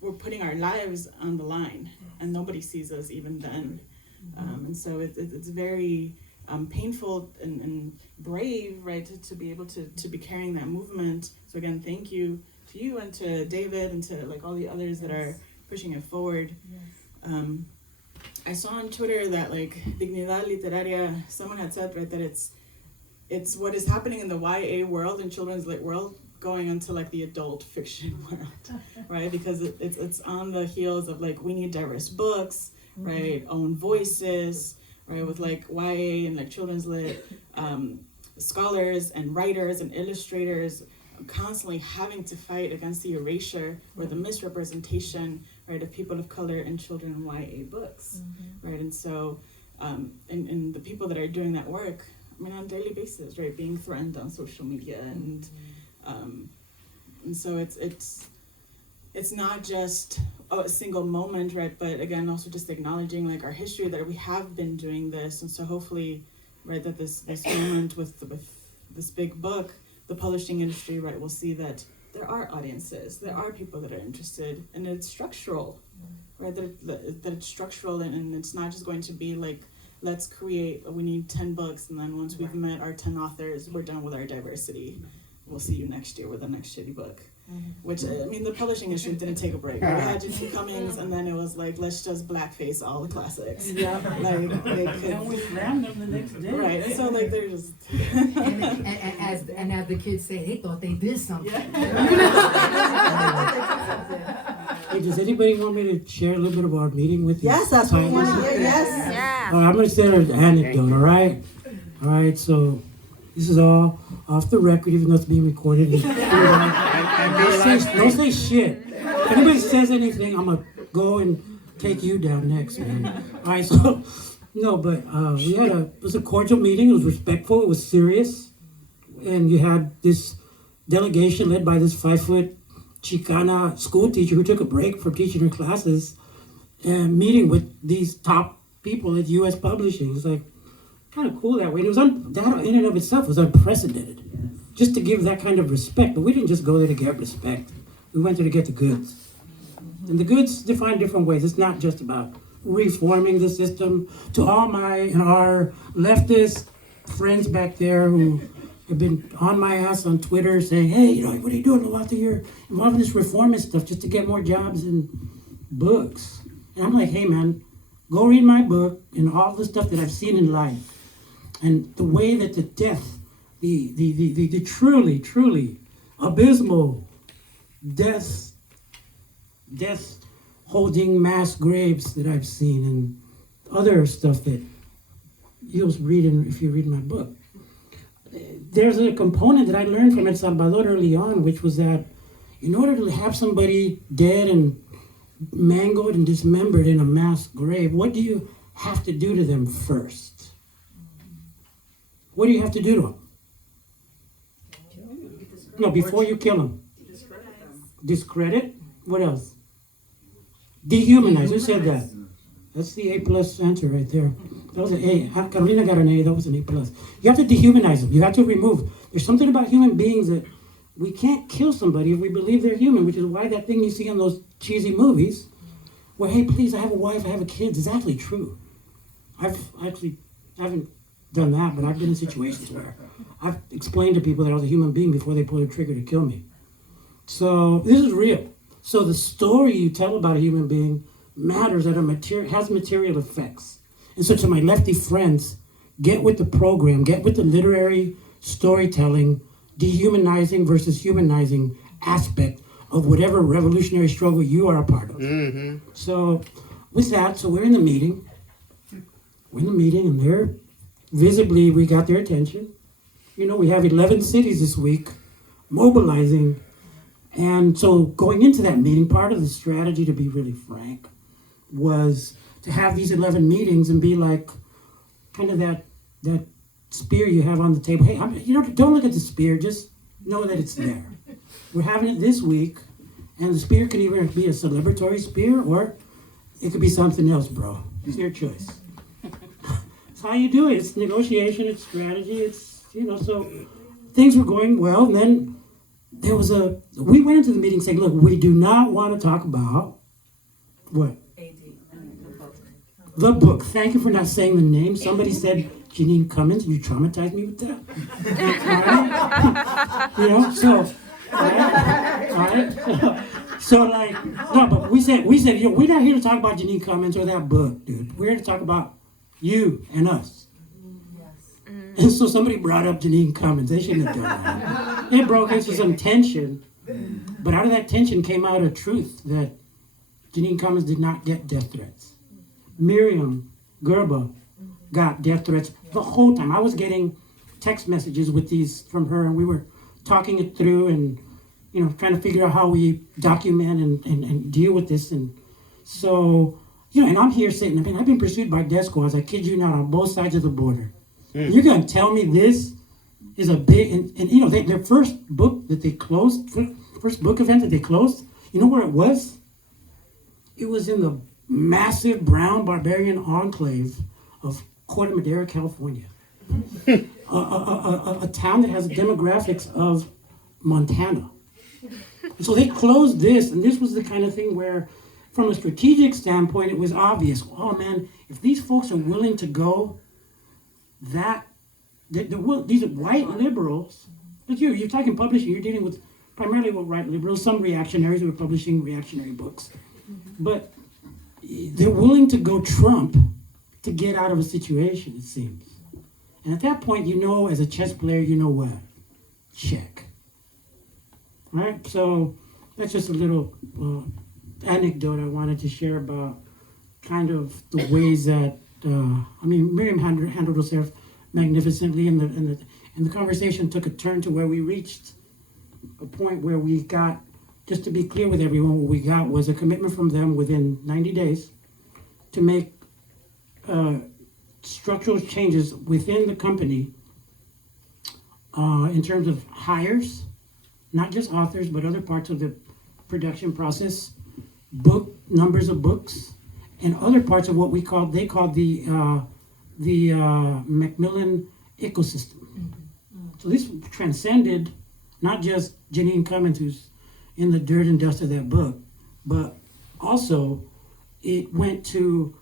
we're putting our lives on the line, and nobody sees us even then. And so it's very painful and brave, right, to be able to be carrying that movement. So again, thank you to you and to David and to, like, all the others that are pushing it forward. I saw on Twitter that, like, Dignidad Literaria, someone had said, right, that it's what is happening in the YA world and children's lit world going into, like, the adult fiction world, right? Because it's on the heels of, like, we need diverse books, right? Own voices, right? With, like, YA and, like, children's lit scholars and writers and illustrators constantly having to fight against the erasure or the misrepresentation, right, of people of color and children in YA books, right? And so, and the people that are doing that work, I mean, on a daily basis, right, being threatened on social media, and so it's not just a single moment, right, but again, also just acknowledging, like, our history, that we have been doing this. And so hopefully, right, that this moment with this big book, the publishing industry, right, will see that there are audiences, there are people that are interested, and it's structural, right, that it's structural, and it's not just going to be like, let's create, we need 10 books, and then once we've met our 10 authors, we're done with our diversity. We'll see you next year with the next shitty book. Which, I mean, the publishing industry didn't take a break. We had J.T. Cummings, and then it was like, let's just blackface all the classics. Yeah. Like, they could, And we slammed them the next day. right, and so, like, they're just... and as the kids say, they thought they did something. Hey, does anybody want me to share a little bit of our meeting with you? Yes, that's what we want to hear. Yes. Yeah. I'm going to say an anecdote, all right? All right, so this is all off the record, even though it's being recorded. Don't say shit. If anybody says anything, I'm going to go and take you down next, man. All right, so, no, but it was a cordial meeting. It was respectful. It was serious. And you had this delegation led by this 5-foot Chicana school teacher who took a break from teaching her classes and meeting with these top people at U.S. Publishing. It's like kind of cool that way. And it was that in and of itself was unprecedented. Just to give that kind of respect. But we didn't just go there to get respect. We went there to get the goods. And the goods define different ways. It's not just about reforming the system. To all my and our leftist friends back there who have been on my ass on Twitter saying, hey, what are you doing, Lovato? You're involved in this reformist stuff just to get more jobs and books. And I'm like, hey, man, go read my book and all the stuff that I've seen in life. And the way that the death, the truly, truly abysmal death holding mass graves that I've seen and other stuff that you'll read if you read my book. There's a component that I learned from El Salvador early on, which was that in order to have somebody dead and mangled and dismembered in a mass grave, what do you have to do to them first? What do you have to do to them? No, before you kill them. Discredit? What else? Dehumanize. Who said that? That's the A+ answer right there. That was an A. Carolina got an A. That was an A+. You have to dehumanize them. You have to remove. There's something about human beings that we can't kill somebody if we believe they're human, which is why that thing you see in those cheesy movies where, hey, please, I have a wife, I have a kid, is actually true. I haven't done that, but I've been in situations where I've explained to people that I was a human being before they pulled a trigger to kill me. So this is real. So the story you tell about a human being matters at has material effects. And so to my lefty friends, get with the program, get with the literary storytelling, dehumanizing versus humanizing aspect of whatever revolutionary struggle you are a part of. Mm-hmm. So with that, so we're in the meeting. We're in the meeting and they're visibly, we got their attention. You know, we have 11 cities this week mobilizing. And so going into that meeting, part of the strategy, to be really frank, was to have these 11 meetings and be like, kind of that spear you have on the table. Hey, don't look at the spear, just know that it's there. We're having it this week, and the spear can either be a celebratory spear or it could be something else, bro. It's your choice. It's how you do it. It's negotiation, it's strategy, it's, so things were going well, and then we went into the meeting saying, look, we do not want to talk about what? The book. Thank you for not saying the name. Somebody said Janine Cummins. You traumatized me with that. So like, no, but we said, we're not here to talk about Janine Cummins or that book, dude. We're here to talk about you and us. And so somebody brought up Janine Cummins. They shouldn't have done that. It broke into some tension. But out of that tension came out a truth that Janine Cummins did not get death threats. Miriam Gerba got death threats the whole time. I was getting text messages with these from her, and we were talking it through and, trying to figure out how we document and deal with this. And so, and I'm here sitting, I've been pursued by death squads, I kid you not, on both sides of the border. And you're going to tell me this is a big, and their first book that they closed, first book event that they closed, you know where it was? It was in the massive brown barbarian enclave of Corte Madera, California. a town that has the demographics of Montana. And so they closed this, and this was the kind of thing where, from a strategic standpoint, it was obvious, oh man, if these folks are willing to go, these are white liberals, but you're talking publishing, you're dealing with primarily with white liberals, some reactionaries who are publishing reactionary books. But they're willing to go Trump to get out of a situation, it seems. And at that point, as a chess player, you know what? Check. Right? So that's just a little anecdote I wanted to share about kind of the ways that, Miriam handled herself magnificently, and the conversation took a turn to where we reached a point where we got, just to be clear with everyone, what we got was a commitment from them within 90 days to make structural changes within the company in terms of hires, not just authors, but other parts of the production process, numbers of books, and other parts of what they called the Macmillan ecosystem. So this transcended not just Janine Cummins, who's in the dirt and dust of that book, but also it went to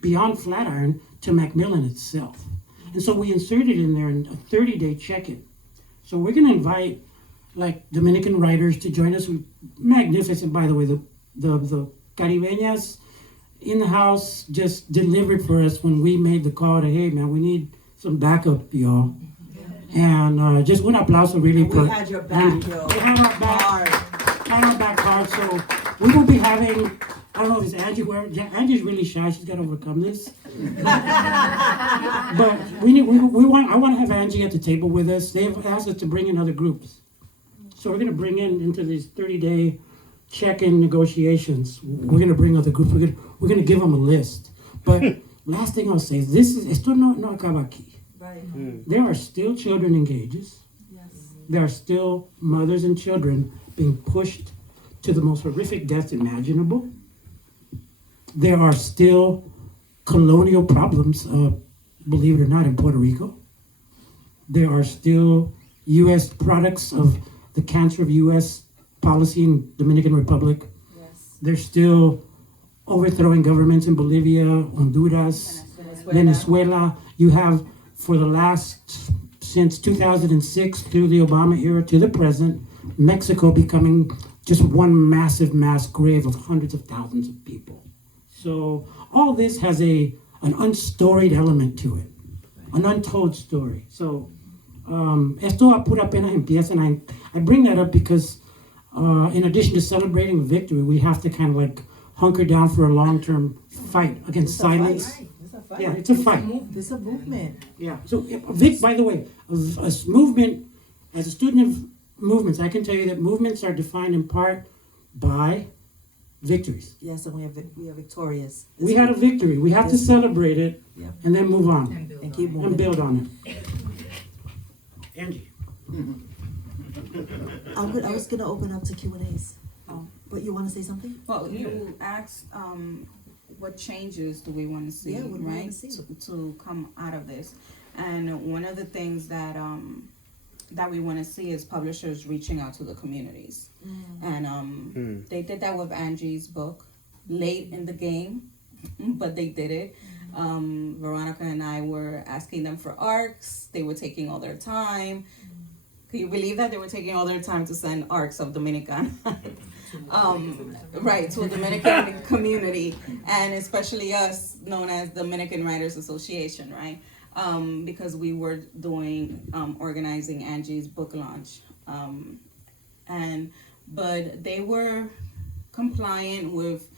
beyond Flatiron to Macmillan itself. And so we inserted in there a 30-day check-in. So we're going to invite like Dominican writers to join us. Magnificent, by the way, the Caribeñas in the house just delivered for us when we made the call to, hey man, we need some backup, y'all. And just one aplauso really for. We had your back, yo. We had our back. Had our back hard. So we will be having, I don't know if it's Angy, Angy's really shy, she's got to overcome this. But I want to have Angy at the table with us. They've asked us to bring in other groups. So we're going to bring into these 30-day check-in negotiations. We're going to bring other groups. We're going to give them a list. But last thing I'll say is esto no acaba aquí. Right. There are still children in cages. Yes. There are still mothers and children being pushed to the most horrific deaths imaginable. There are still colonial problems, believe it or not, in Puerto Rico. There are still U.S. products of the cancer of U.S. policy in Dominican Republic. Yes. There's still overthrowing governments in Bolivia, Honduras, Venezuela. You have, for the last, since 2006 through the Obama era to the present, Mexico becoming just one massive mass grave of hundreds of thousands of people. So all this has an unstoried element to it, an untold story. So esto a pura pena empieza, and I bring that up because in addition to celebrating victory, we have to kind of like hunker down for a long-term fight against silence. It's a fight. Yeah, it's a fight. It's a movement. Yeah. So, Vic, by the way, a movement, as a student of movements, I can tell you that movements are defined in part by victories. Yes, and we are victorious. We had a victory. We have to celebrate it Yeah. and then move on And keep moving. and build on it. Angie. I was gonna open up to Q&As. Oh. But you wanna say something? Well, you asked, what changes do we wanna see, Yeah, what do we wanna right? see? To come out of this. And one of the things that, that we wanna see is publishers reaching out to the communities. And, they did that with Angy's book, late in the game, but they did it. Veronica and I were asking them for ARCs, they were taking all their time. Can you believe that? They were taking all their time to send ARCs of Dominican. Right, to a Dominican community, and especially us, known as Dominican Writers Association, right? Because we were doing, organizing Angy's book launch. But they were compliant with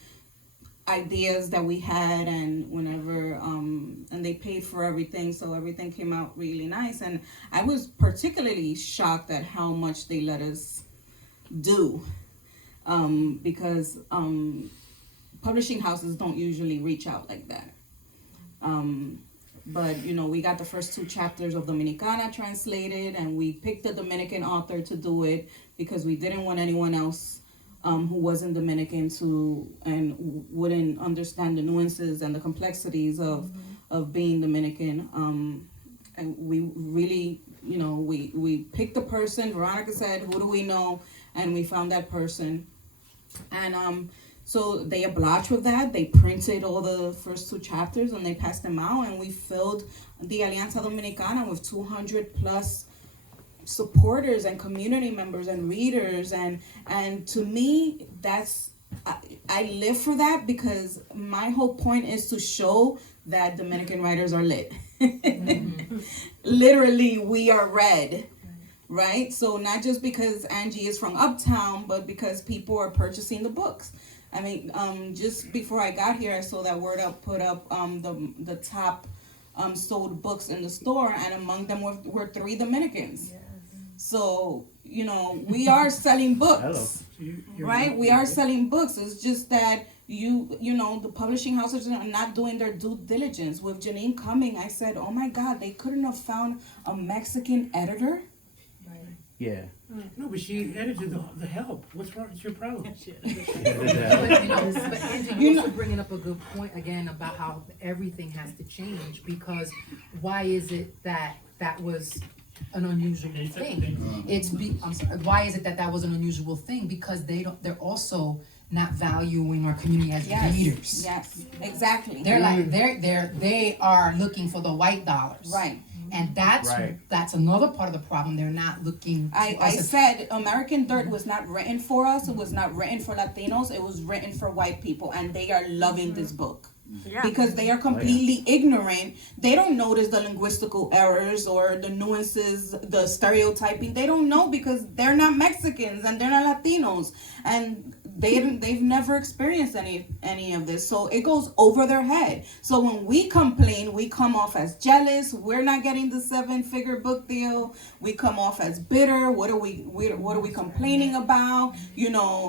ideas that we had, and whenever and they paid for everything, so everything came out really nice. And I was particularly shocked at how much they let us do, because publishing houses don't usually reach out like that. But we got the first 2 chapters of Dominicana translated, and we picked a Dominican author to do it because we didn't want anyone else who wasn't Dominican and wouldn't understand the nuances and the complexities of being Dominican. And we really, we picked a person. Veronica said, "Who do we know?" And we found that person. And so they obliged with that. They printed all the first 2 chapters and they passed them out. And we filled the Alianza Dominicana with 200 plus supporters and community members and readers, and to me I live for that, because my whole point is to show that Dominican writers are lit. Literally, we are read, right? So not just because Angy is from Uptown, but because people are purchasing the books. I mean, just before I got here, I saw that Word Up put up the top sold books in the store, and among them were 3 Dominicans. So, we are selling books, right? We are selling books. It's just that the publishing houses are not doing their due diligence. With Janine coming, I said, oh my God, they couldn't have found a Mexican editor. Yeah. No, but she edited the help. What's wrong? What's your problem? But Angie, you're also bringing up a good point again about how everything has to change, because why is it that was an unusual thing? Why is it that was an unusual thing? Because they're also not valuing our community as readers. Yes, exactly. They're like they are looking for the white dollars. Right. And that's another part of the problem. They're not looking to I said American Dirt was not written for us. It was not written for Latinos. It was written for white people, and they are loving this book. Because they are completely ignorant. They don't notice the linguistical errors or the nuances, the stereotyping. They don't know because they're not Mexicans and they're not Latinos, and they've never experienced any of this. So it goes over their head. So when we complain, we come off as jealous. We're not getting the 7-figure book deal. We come off as bitter. What are we complaining about?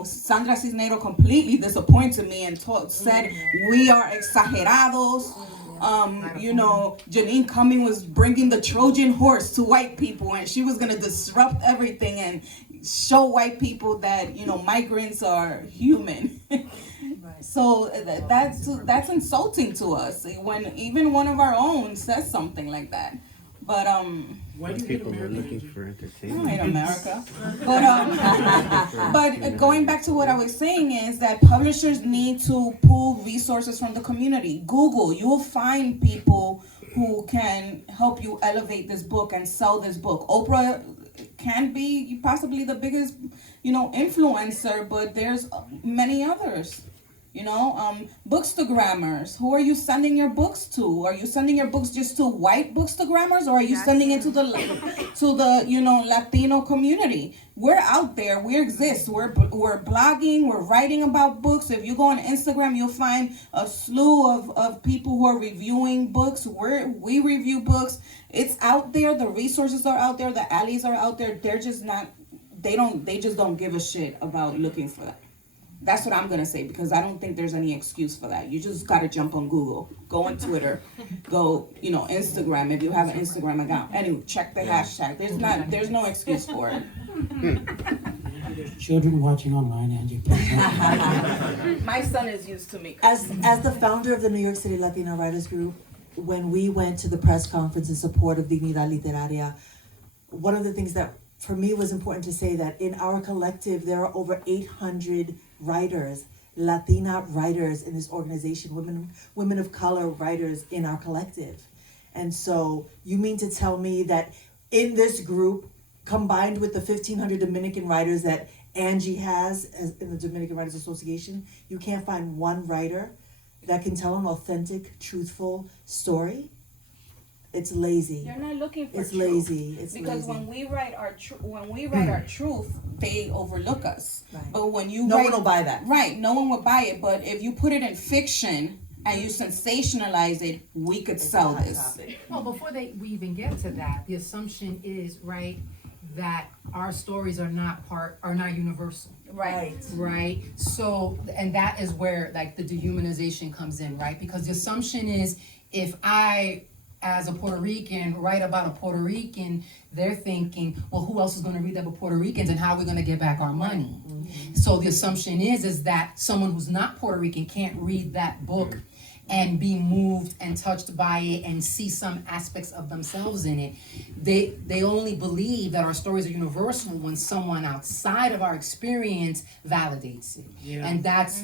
Sandra Cisnero completely disappointed me and said we are exagerados. Janine Cumming was bringing the Trojan horse to white people, and she was gonna disrupt everything and show white people that migrants are human. So that's insulting to us when even one of our own says something like that. But Why do you hate People are America? looking Angie? for I entertainment. don't hate America. But going back to what I was saying is that publishers need to pull resources from the community. Google, you will find people who can help you elevate this book and sell this book. Oprah can be possibly the biggest, influencer, but there's many others. Bookstagrammers. Who are you sending your books to? Are you sending your books just to white bookstagrammers, or are you sending it to the Latino community? We're out there. We exist. We're blogging. We're writing about books. If you go on Instagram, you'll find a slew of people who are reviewing books. We review books. It's out there. The resources are out there. The allies are out there. They're just not. They just don't give a shit about looking for that. That's what I'm gonna say, because I don't think there's any excuse for that. You just gotta jump on Google, go on Twitter, go, Instagram if you have an Instagram account. Anyway, check the hashtag. There's no excuse for it. There's children watching online, Angie. My son is used to me. As the founder of the New York City Latina Writers Group, when we went to the press conference in support of Dignidad Literaria, one of the things that for me was important to say that in our collective, there are over 800 writers, Latina writers in this organization, women of color writers in our collective. And so you mean to tell me that in this group, combined with the 1,500 Dominican writers that Angy has in the Dominican Writers Association, you can't find one writer that can tell an authentic, truthful story? It's lazy. They're not looking for It's truth. lazy. It's Because lazy. when we write our truth, they overlook us. Right. But when you No write, one will buy that. right, no one will buy it. But if you put it in fiction and you sensationalize it, we could sell Hot this. topic. Well, before we even get to that, the assumption is, right, that our stories are not universal. Right. Right, so, and that is where like the dehumanization comes in, right? Because the assumption is if I, as a Puerto Rican, write about a Puerto Rican, they're thinking, well, who else is gonna read that but Puerto Ricans, and how are we gonna get back our money? So the assumption is that someone who's not Puerto Rican can't read that book and be moved and touched by it and see some aspects of themselves in it. They only believe that our stories are universal when someone outside of our experience validates it. Yeah. And that's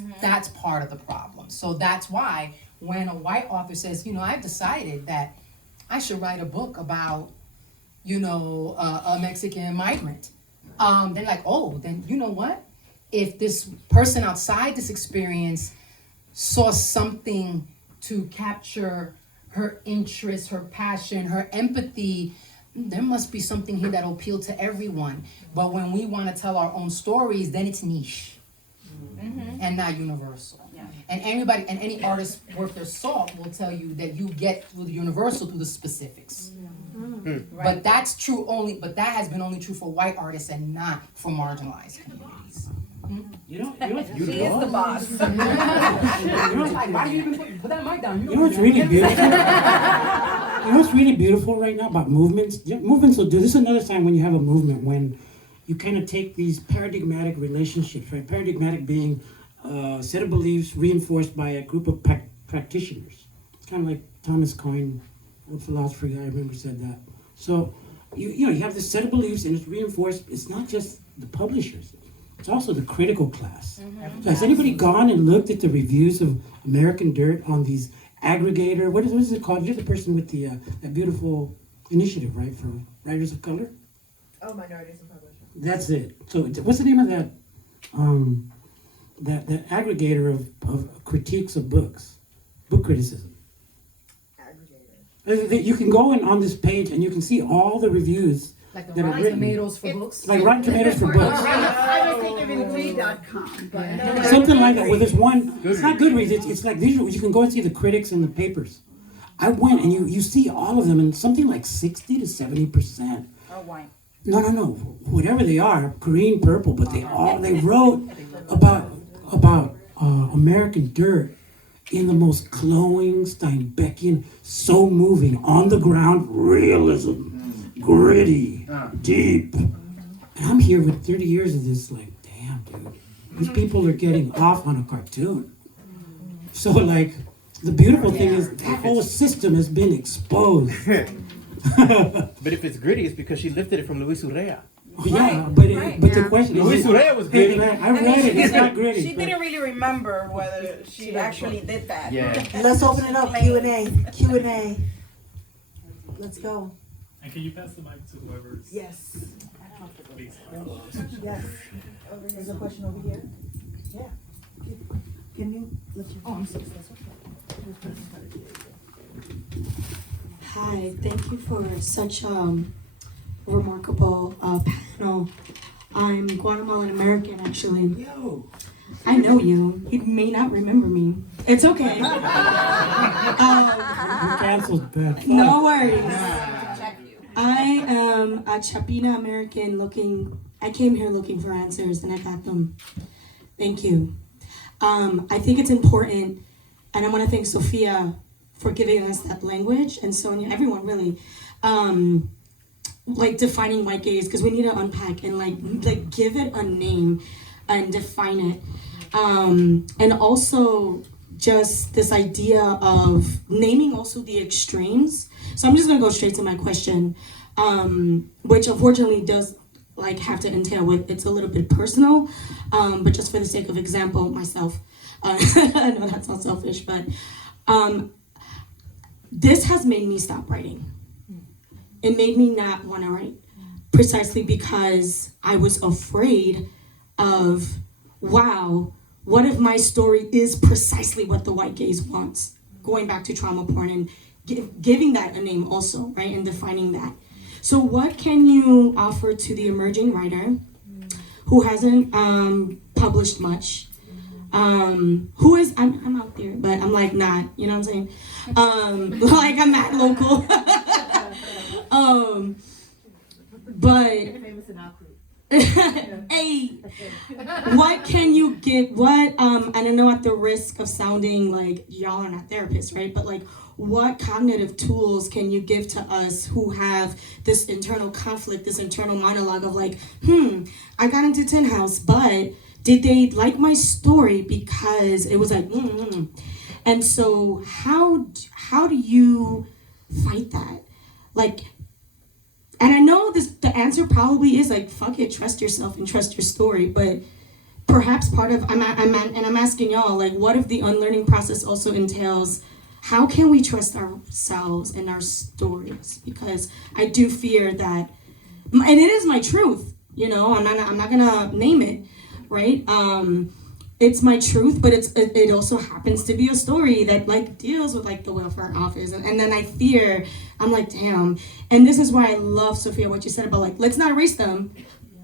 part of the problem. So that's why when a white author says, I've decided that I should write a book about, a Mexican migrant. They're like, oh, then you know what? If this person outside this experience saw something to capture her interest, her passion, her empathy, there must be something here that'll appeal to everyone. But when we want to tell our own stories, then it's niche and not universal. Yeah. And any artist worth their salt will tell you that you get through the universal through the specifics. But that's true but that has been only true for white artists and not for marginalized communities. You know what's She is beautiful? the boss. Why do you even put that mic down? You know what's really beautiful? You know what's really beautiful right now about movements? Yeah, movements will do this. Is another sign when you have a movement, when you kind of take these paradigmatic relationships, right? Paradigmatic being a set of beliefs reinforced by a group of practitioners. It's kind of like Thomas Coyne, a philosopher guy, I remember said that. So you have this set of beliefs and it's reinforced. It's not just the publishers. It's also the critical class. So has anybody gone and looked at the reviews of American Dirt on these aggregator? What is it called? You're the person with the that beautiful initiative, right, for writers of color? Oh, minorities and publishers. That's it. So what's the name of that? That aggregator of critiques of books, book criticism. Aggregator. You can go on this page and you can see all the reviews. Like the that are Rotten written. Tomatoes for books? Like Rotten Tomatoes for books. I was thinking of Read.com, but. Something like that. Well, there's one. It's not Goodreads. It's like these. You can go and see the critics in the papers. I went and you see all of them, and something like 60 to 70%. Or white. No. Whatever they are, green, purple, but they wrote about American Dirt in the most glowing Steinbeckian, so moving, on the ground realism, gritty, deep. And I'm here with 30 years of this, like, damn, dude, these people are getting off on a cartoon. So, like, the beautiful thing is that whole system has been exposed. But if it's gritty, it's because she lifted it from Luis Urrea. Yeah, but the question is, Luis Urrea was gritty. I read it. It's not gritty. She didn't really remember whether she actually did that. Yeah. Let's open it up, Q&A, Q&A. Let's go. And can you pass the mic to whoever's? Yes. Please. Yes. There's a question over here. Yeah. Can you lift your? Oh, I'm sorry. That's okay. Hi, thank you for such a remarkable panel. I'm Guatemalan American, actually. Yo. I know you. You may not remember me. It's okay. We're canceled, Beth. No worries. I am a Chapina American I came here looking for answers and I got them. Thank you. I think it's important, and I want to thank Sofia for giving us that language, and Sonia, everyone really, like defining white gaze, because we need to unpack and like give it a name and define it. And also just this idea of naming also the extremes. So I'm just gonna go straight to my question, which unfortunately does like have to entail with, it's a little bit personal, but just for the sake of example, myself, I know that sounds selfish, but this has made me stop writing. It made me not want to write, precisely because I was afraid of, wow, what if my story is precisely what the white gaze wants? Going back to trauma porn and giving that a name also, right, and defining that. So what can you offer to the emerging writer who hasn't published much, who is, I'm out there, but I'm like not, you know what I'm saying? Like I'm not local. But hey, what can you give, and I know at the risk of sounding like y'all are not therapists, right? But like, what cognitive tools can you give to us who have this internal conflict, this internal monologue of like, I got into Tin House, but did they like my story because it was like, And so how do you fight that? Like, and I know the answer probably is like, fuck it, trust yourself and trust your story, but perhaps part of, I'm asking y'all, like, what if the unlearning process also entails, how can we trust ourselves and our stories? Because I do fear that, and it is my truth, you know, I'm not gonna name it, right? It's my truth, but it also happens to be a story that like deals with like the welfare office, and then I fear, I'm like, damn. And this is why I love, Sofia, what you said about like, let's not erase them,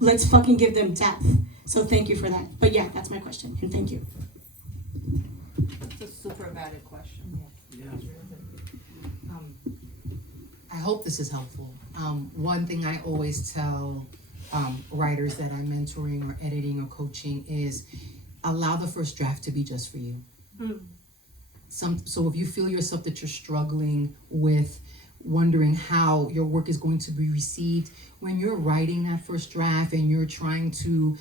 let's fucking give them depth. So thank you for that. But yeah, that's my question, and thank you. It's a super valid question. I hope this is helpful. One thing I always tell writers that I'm mentoring or editing or coaching is allow the first draft to be just for you. So if you feel yourself that you're struggling with wondering how your work is going to be received, when you're writing that first draft and you're trying to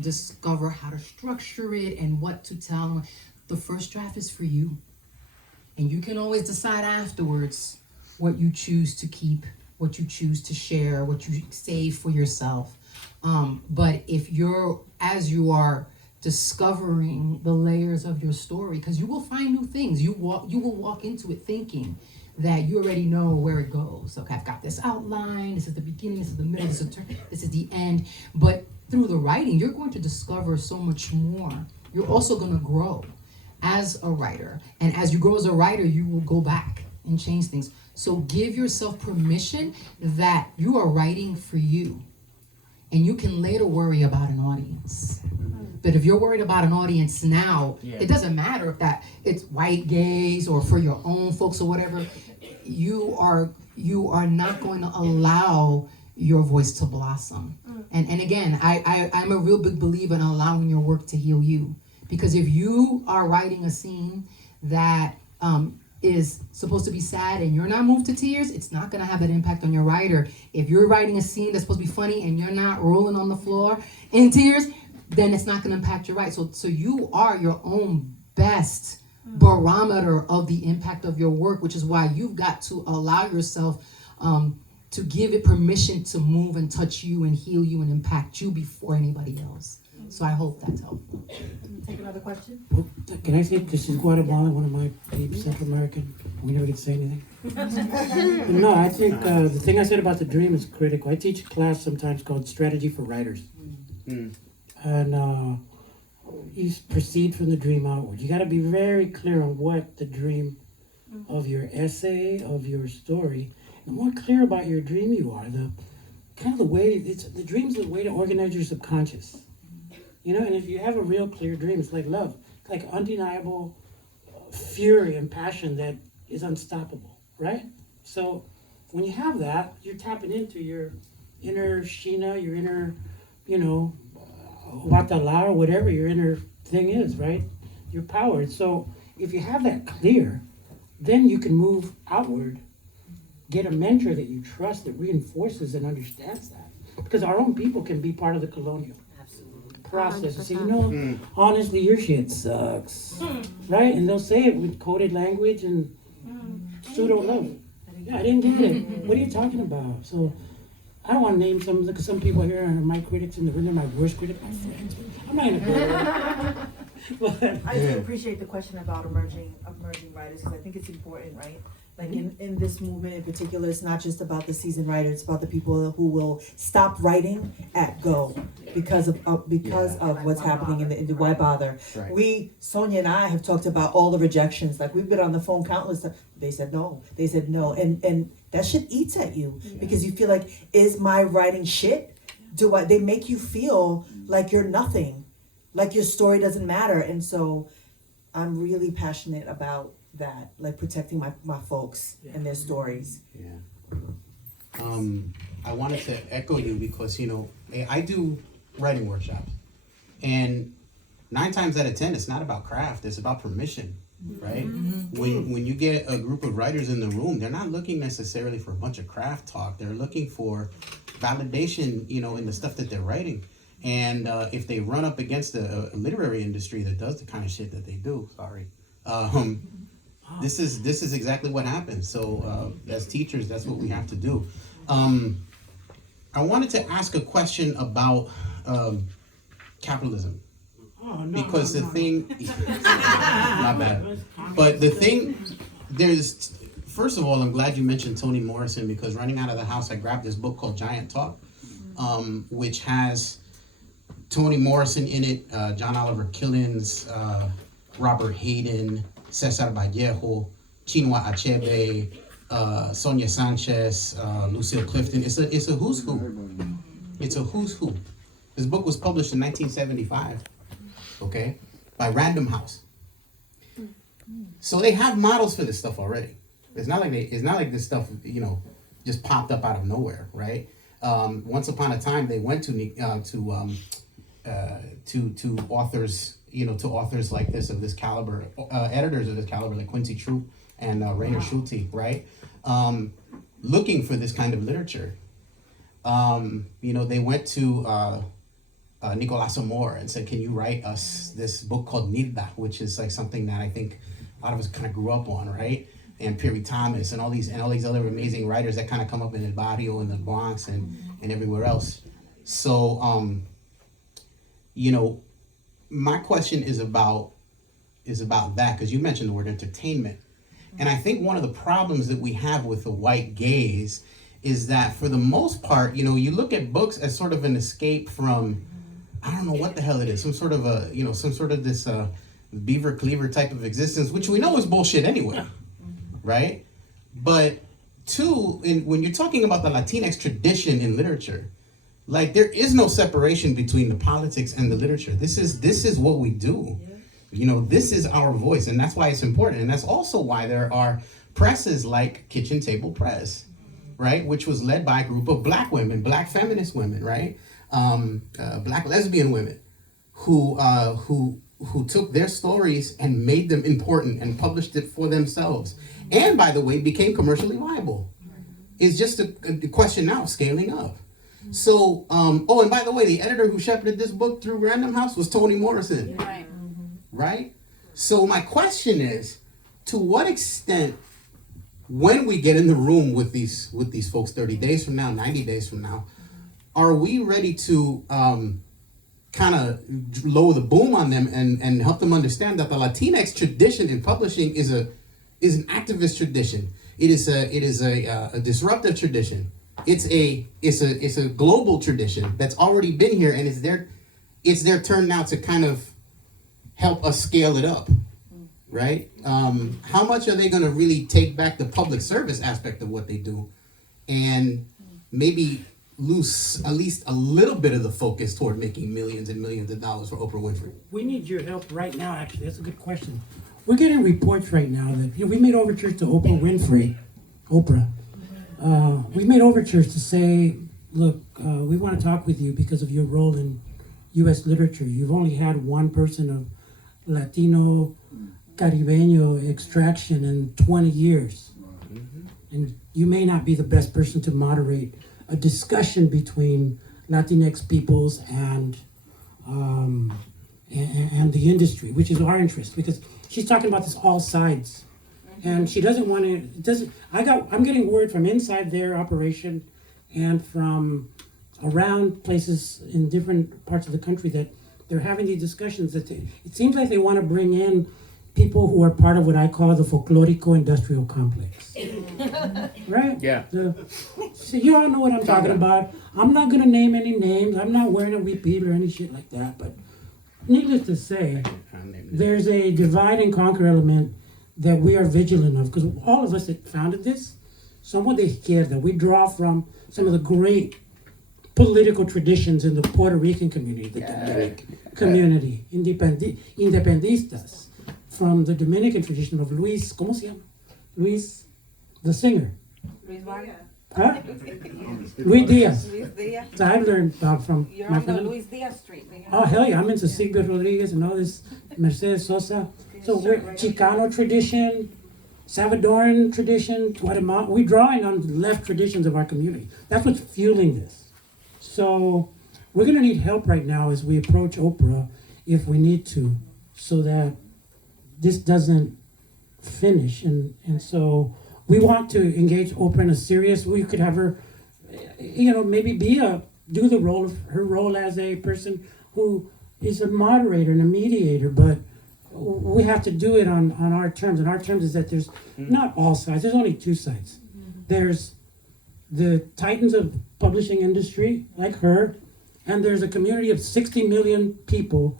discover how to structure it and what to tell, the first draft is for you. And you can always decide afterwards what you choose to keep, what you choose to share, what you save for yourself. But if as you are discovering the layers of your story, because you will find new things, you will walk into it thinking that you already know where it goes. Okay, I've got this outline, this is the beginning, this is the middle, this is the end. But through the writing, you're going to discover so much more. You're also going to grow as a writer. And as you grow as a writer, you will go back and change things. So give yourself permission that you are writing for you. And you can later worry about an audience. But if you're worried about an audience now, it doesn't matter if it's white gays or for your own folks or whatever. You are not going to allow your voice to blossom. And again, I'm a real big believer in allowing your work to heal you. Because if you are writing a scene that is supposed to be sad and you're not moved to tears, it's not going to have that impact on your writer. If you're writing a scene that's supposed to be funny and you're not rolling on the floor in tears, then it's not going to impact your write. So you are your own best barometer of the impact of your work, which is why you've got to allow yourself to give it permission to move and touch you and heal you and impact you before anybody else. So I hope that's helpful. Take another question. Well, can I say this is Guatemala, one of my Central American? We never get to say anything. But no, I think the thing I said about the dream is critical. I teach a class sometimes called Strategy for Writers. And you proceed from the dream outward. You got to be very clear on what the dream of your essay, of your story, the more clear about your dream you are, the kind of the way, the dream's the way to organize your subconscious. You know, and if you have a real clear dream, it's like love. It's like undeniable fury and passion that is unstoppable, right? So when you have that, you're tapping into your inner Sheena, your inner, you know, Watala, or whatever your inner thing is, right? Your power. So if you have that clear, then you can move outward, get a mentor that you trust that reinforces and understands that. Because our own people can be part of the colonial process and say, you know, honestly, your shit sucks, right? And they'll say it with coded language and pseudo love. Yeah, I didn't get it. What are you talking about? So I don't want to name some, because some people here are my critics and they're my worst critics, my friends. I'm not gonna go there. But I do appreciate the question about emerging writers, because I think it's important, right? Like in this movement in particular, it's not just about the seasoned writers, it's about the people who will stop writing at go because of what's happening in the why bother. Right. Sonia and I have talked about all the rejections. Like we've been on the phone countless times. They said no, and that shit eats at you because you feel like, is my writing shit? They make you feel like you're nothing, like your story doesn't matter. And so I'm really passionate about that, like protecting my folks and their stories. I wanted to echo you because, you know, I do writing workshops, and 9 times out of 10, it's not about craft, it's about permission, right? When you get a group of writers in the room, they're not looking necessarily for a bunch of craft talk, they're looking for validation, you know, in the stuff that they're writing. And if they run up against a literary industry that does the kind of shit that they do, this is exactly what happens. So as teachers, that's what we have to do. I wanted to ask a question about capitalism. Because the thing, my bad. But the thing, first of all, I'm glad you mentioned Toni Morrison, because running out of the house, I grabbed this book called Giant Talk, which has Toni Morrison in it, John Oliver Killens, Robert Hayden, Cesar Vallejo, Chinua Achebe, Sonia Sanchez, Lucille Clifton. It's a who's who. It's a who's who. This book was published in 1975, okay, by Random House. So they have models for this stuff already. It's not like this stuff, you know, just popped up out of nowhere, right? Once upon a time, they went to authors, you know, to authors like this, of this caliber, editors of this caliber, like Quincy Troop and Rainer Schulte, right? Looking for this kind of literature. You know, they went to Nicolas Amor and said, can you write us this book called Nilda, which is like something that I think a lot of us kind of grew up on, right? And Perry Thomas and all these other amazing writers that kind of come up in El Barrio and the Bronx and everywhere else. So, you know, my question is about that, because you mentioned the word entertainment. And I think one of the problems that we have with the white gaze is that, for the most part, you know, you look at books as sort of an escape from, I don't know what the hell it is, some sort of this beaver cleaver type of existence, which we know is bullshit anyway, right? But two, when you're talking about the Latinx tradition in literature, like, there is no separation between the politics and the literature. This is what we do. You know, this is our voice, and that's why it's important. And that's also why there are presses like Kitchen Table Press, right? Which was led by a group of black women, black feminist women, right? Black lesbian women who took their stories and made them important and published it for themselves. And, by the way, became commercially viable. It's just a question now of scaling up. So, and by the way, the editor who shepherded this book through Random House was Toni Morrison. Right? So my question is, to what extent when we get in the room with these folks 30 days from now, 90 days from now, are we ready to kind of lower the boom on them and help them understand that the Latinx tradition in publishing is an activist tradition. It is a disruptive tradition. It's a global tradition that's already been here, and it's their turn now to kind of help us scale it up, right? How much are they going to really take back the public service aspect of what they do, and maybe lose at least a little bit of the focus toward making millions and millions of dollars for Oprah Winfrey? We need your help right now, actually. That's a good question. We're getting reports right now that we made overtures to Oprah Winfrey, Oprah. We made overtures to say, look, we want to talk with you because of your role in U.S. literature. You've only had one person of Latino, Caribeño extraction in 20 years. And you may not be the best person to moderate a discussion between Latinx peoples and the industry, which is our interest, because she's talking about this all sides, and she doesn't want to. I'm getting word from inside their operation and from around places in different parts of the country that they're having these discussions. That it seems like they want to bring in people who are part of what I call the folklorico-industrial complex. Right? Yeah. So you all know what I'm talking about. I'm not going to name any names. I'm not wearing a repeat or any shit like that. But needless to say, there's a divide and conquer element that we are vigilant of. Because all of us that founded this, somos de izquierda. We draw from some of the great political traditions in the Puerto Rican community, the Dominican community, independistas, from the Dominican tradition of Luis, ¿cómo se llama? Luis, the singer. Luis Vargas. Huh? Luis Diaz. Luis Diaz. So I've learned about from You're my on the friend. Luis Diaz Street. Oh, hell yeah, I'm into Sigrid Rodriguez and all this, Mercedes Sosa. So we're Chicano tradition, Salvadoran tradition, Guatemala. We're drawing on the left traditions of our community. That's what's fueling this. So we're gonna need help right now as we approach Oprah, if we need to, so that this doesn't finish. And so we want to engage Oprah in a serious, we could have her, maybe do the role of her role as a person who is a moderator and a mediator, but we have to do it on our terms. And our terms is that there's not all sides, there's only two sides. There's the titans of publishing industry, like her, and there's a community of 60 million people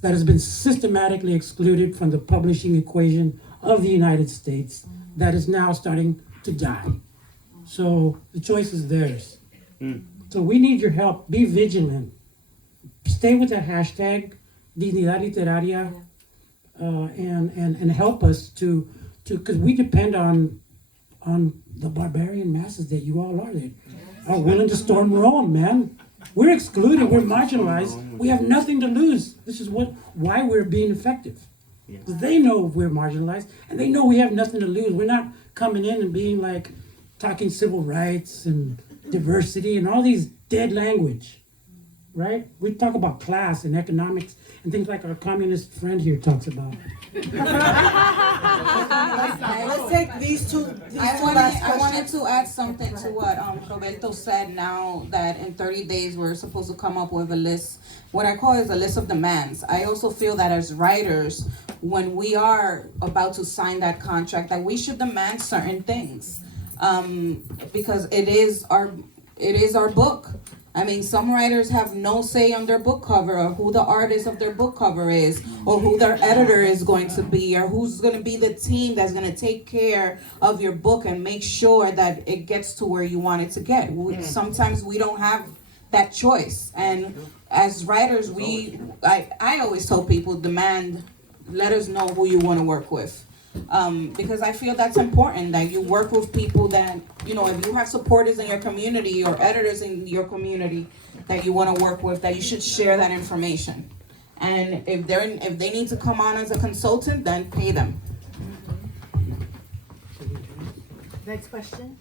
that has been systematically excluded from the publishing equation of the United States that is now starting to die. So the choice is theirs. So we need your help. Be vigilant. Stay with the hashtag Dignidad Literaria, and help us to because we depend on the barbarian masses that you all are. That are willing to storm Rome, man. We're excluded, we're marginalized, we have nothing to lose. This is why we're being effective. Because they know we're marginalized, and they know we have nothing to lose. We're not coming in and being like, talking civil rights and diversity and all these dead language, right? We talk about class and economics and things like our communist friend here talks about. Let's take these two last I wanted questions. to add something to what Roberto said. Now that in 30 days we're supposed to come up with a list, what I call is a list of demands. I also feel that as writers, when we are about to sign that contract, that we should demand certain things, because it is our book. I mean, some writers have no say on their book cover, or who the artist of their book cover is, or who their editor is going to be, or who's going to be the team that's going to take care of your book and make sure that it gets to where you want it to get. Sometimes we don't have that choice. And as writers, I always tell people, let us know who you want to work with. Because I feel that's important, that you work with people that, if you have supporters in your community or editors in your community that you want to work with, that you should share that information. And if they need to come on as a consultant, then pay them. Next question.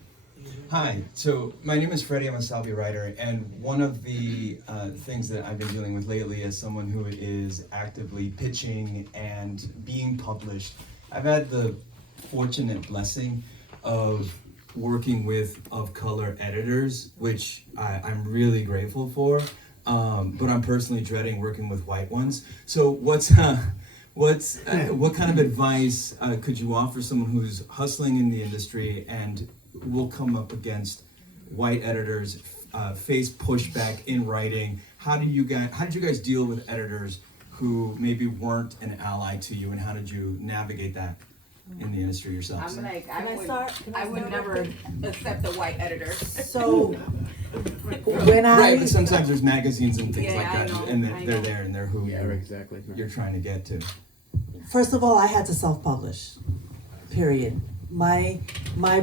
Hi, so my name is Freddie. I'm a Salvi writer, and one of the things that I've been dealing with lately as someone who is actively pitching and being published, I've had the fortunate blessing of working with of color editors, which I'm really grateful for. But I'm personally dreading working with white ones. So what kind of advice could you offer someone who's hustling in the industry and will come up against white editors, face pushback in writing? How did you guys deal with editors who maybe weren't an ally to you, and how did you navigate that in the industry yourselves? I'm like, Can I would never accept a white editor. So when Right, but sometimes there's magazines and things Yeah, like that, I know, and I they're know. there and they're who Exactly. you're trying to get to. First of all, I had to self-publish, period. My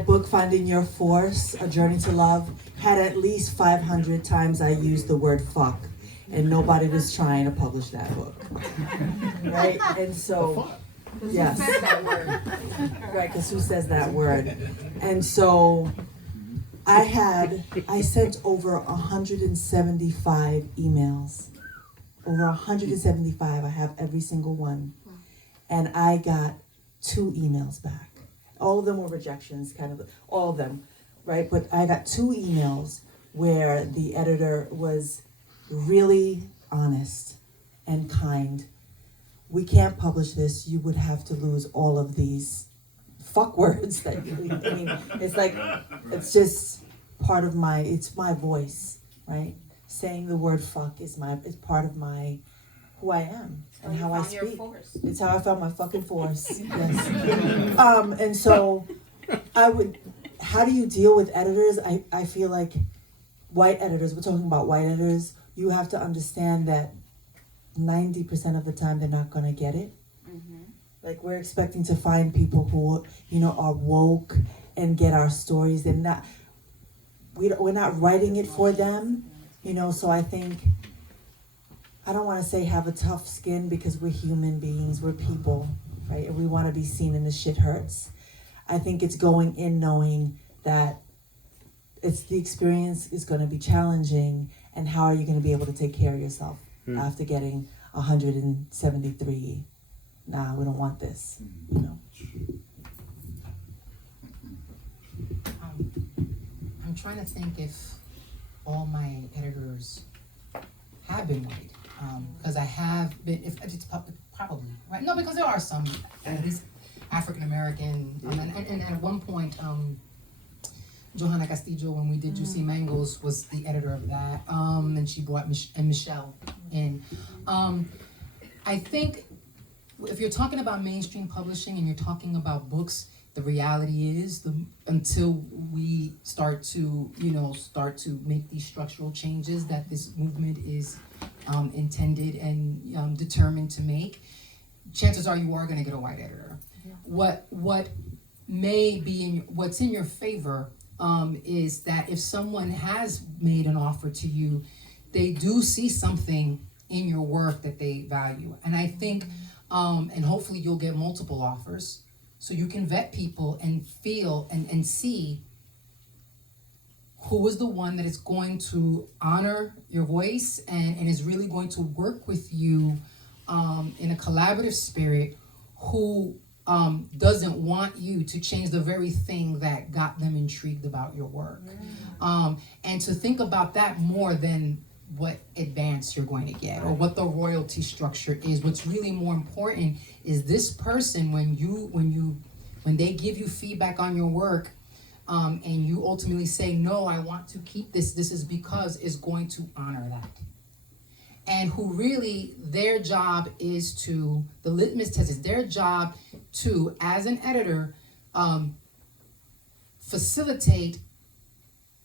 book, Finding Your Force, A Journey to Love, had at least 500 times I used the word fuck, and nobody was trying to publish that book. Right? And so, yes. Who says that word? Right, because who says that word? And so, I sent over 175 emails. Over 175, I have every single one. And I got 2 emails back. All of them were rejections, kind of, all of them, right? But I got 2 emails where the editor was really honest and kind. We can't publish this. You would have to lose all of these fuck words that you, I mean, it's like, it's just part of it's my voice, right? Saying the word fuck it's part of who I am and how I speak. It's how I found my fucking force. Yes. And so how do you deal with editors? I feel like white editors, we're talking about white editors, you have to understand that 90% of the time they're not gonna get it. Mm-hmm. Like we're expecting to find people who, are woke and get our stories. We're not writing it for them, so I think, I don't want to say have a tough skin because we're human beings, we're people, right? And we want to be seen and the shit hurts. I think it's going in knowing that the experience is going to be challenging, and how are you going to be able to take care of yourself after getting 173, nah, we don't want this, I'm trying to think if all my editors have been white. Because I have been, if it's probably, right? No, because there are some, at least African American, and at one point, Johanna Castillo, when we did Juicy Mangoes, was the editor of that, and she brought Michelle in. I think if you're talking about mainstream publishing and you're talking about books, the reality is until we start to make these structural changes that this movement is intended and determined to make, chances are you are going to get a white editor. Yeah. What may be what's in your favor is that if someone has made an offer to you, they do see something in your work that they value, and I think, and hopefully you'll get multiple offers. So you can vet people and feel and see who is the one that is going to honor your voice and is really going to work with you in a collaborative spirit, who doesn't want you to change the very thing that got them intrigued about your work. And to think about that more than what advance you're going to get or what the royalty structure is. What's really more important is this person, when they give you feedback on your work, and you ultimately say, no, I want to keep this is because is going to honor that. And who really, their job is the litmus test is their job to, as an editor, facilitate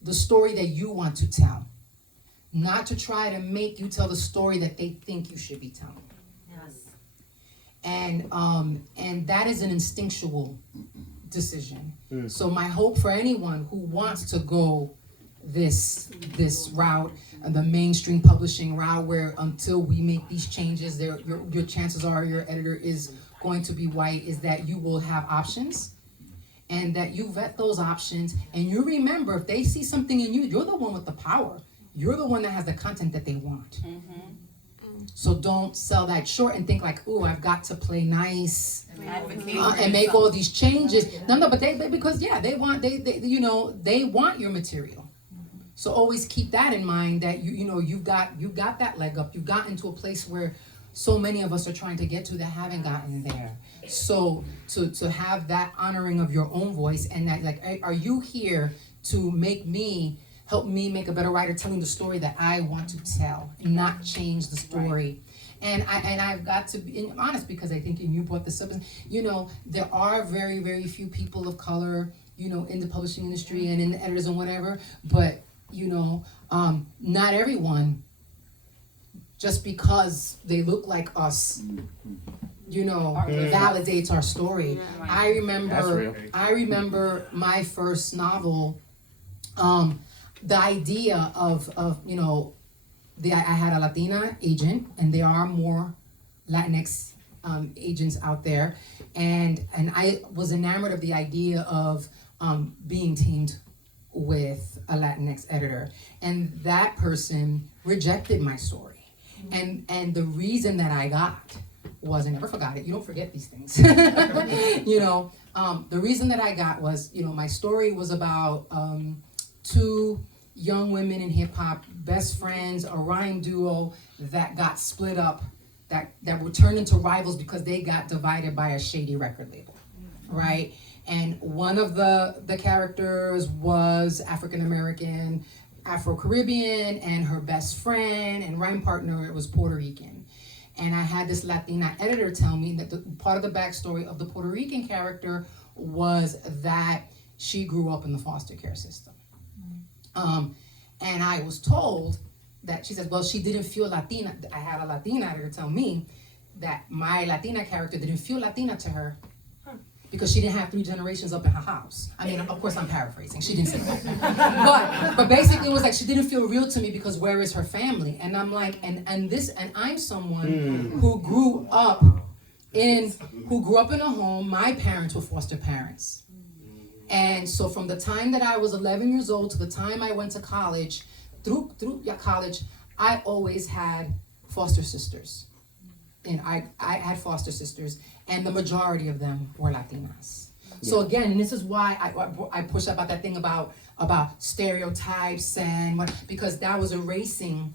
the story that you want to tell. Not to try to make you tell the story that they think you should be telling. Yes. And that is an instinctual decision. So my hope for anyone who wants to go this route, the mainstream publishing route, where until we make these changes, your chances are your editor is going to be white, is that you will have options, and that you vet those options, and you remember if they see something in you, you're the one with the power. You're the one that has the content that they want. So don't sell that short and think like, ooh, I've got to play nice Advocate and make all these changes. No, but they because they want they want your material. So always keep that in mind, that you've got that leg up. You've gotten to a place where so many of us are trying to get to that haven't gotten there. So to have that honoring of your own voice, and that like, are you here to help me make a better writer, telling the story that I want to tell, and not change the story. And I've got to be honest, because I think you brought this up, there are very, very few people of color, in the publishing industry and in the editors and whatever, but not everyone, just because they look like us, validates our story. I remember my first novel, the idea of I had a Latina agent, and there are more Latinx agents out there, and I was enamored of the idea of being teamed with a Latinx editor, and that person rejected my story, and the reason that I got was, I never forgot it. You don't forget these things. The reason that I got was, my story was about two young women in hip hop, best friends, a rhyme duo that got split up, that were turned into rivals because they got divided by a shady record label, right? And one of the characters was African American, Afro-Caribbean, and her best friend and rhyme partner was Puerto Rican. And I had this Latina editor tell me that part of the backstory of the Puerto Rican character was that she grew up in the foster care system. And I was told that, she said, well, she didn't feel Latina. I had a Latina editor tell me that my Latina character didn't feel Latina to her because she didn't have 3 generations up in her house. I mean, of course I'm paraphrasing, she didn't say that. But basically it was like, she didn't feel real to me because where is her family? And I'm like, and I'm someone who grew up in a home, my parents were foster parents. And so from the time that I was 11 years old to the time I went to college, through college, I always had foster sisters. And I had foster sisters, and the majority of them were Latinas. Yeah. So again, and this is why I push about that thing about stereotypes and because that was erasing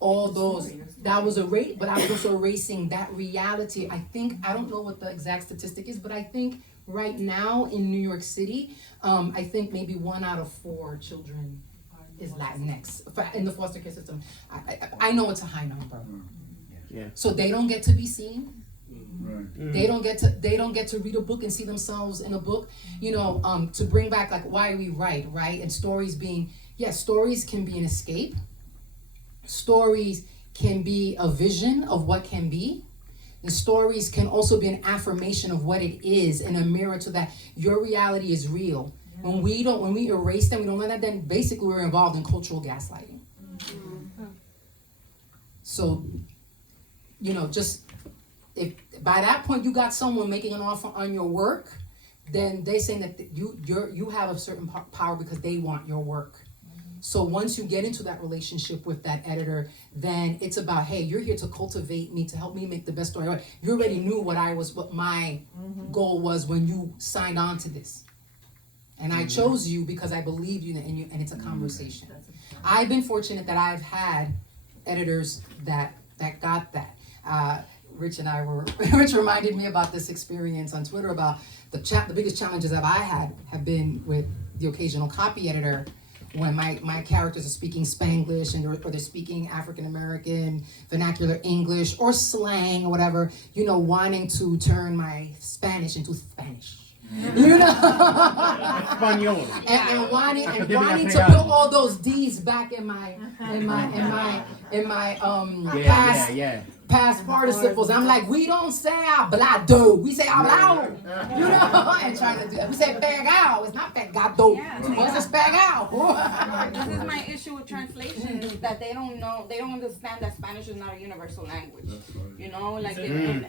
all those, but I was also erasing that reality. I don't know what the exact statistic is, but I think right now in New York City, I think maybe 1 out of 4 children is Latinx in the foster care system. I know it's a high number. Yeah. So they don't get to be seen. Right. They don't get to read a book and see themselves in a book. To bring back like why we write, right? And stories can be an escape. Stories can be a vision of what can be. And stories can also be an affirmation of what it is and a mirror to that. Your reality is real. Yeah. When we erase them, we don't let that, then basically we're involved in cultural gaslighting. Mm-hmm. So, just if by that point you got someone making an offer on your work, then they saying that you have a certain power because they want your work. So once you get into that relationship with that editor, then it's about, hey, you're here to cultivate me, to help me make the best story. You already knew what my goal was when you signed on to this. And I chose you because I believed you, and it's a conversation. I've been fortunate that I've had editors that got that. Rich reminded me about this experience on Twitter about the biggest challenges that I had have been with the occasional copy editor when my characters are speaking Spanglish or they're speaking African American vernacular English or slang or whatever, wanting to turn my Spanish into Spanish. Español. And wanting to put all those D's back in my past participles. I'm like, we don't say hablado, we say hablado. And trying to do that. We say pegao, it's not pegado. It's pegao. This is my issue with translation, is that they don't understand that Spanish is not a universal language. Like in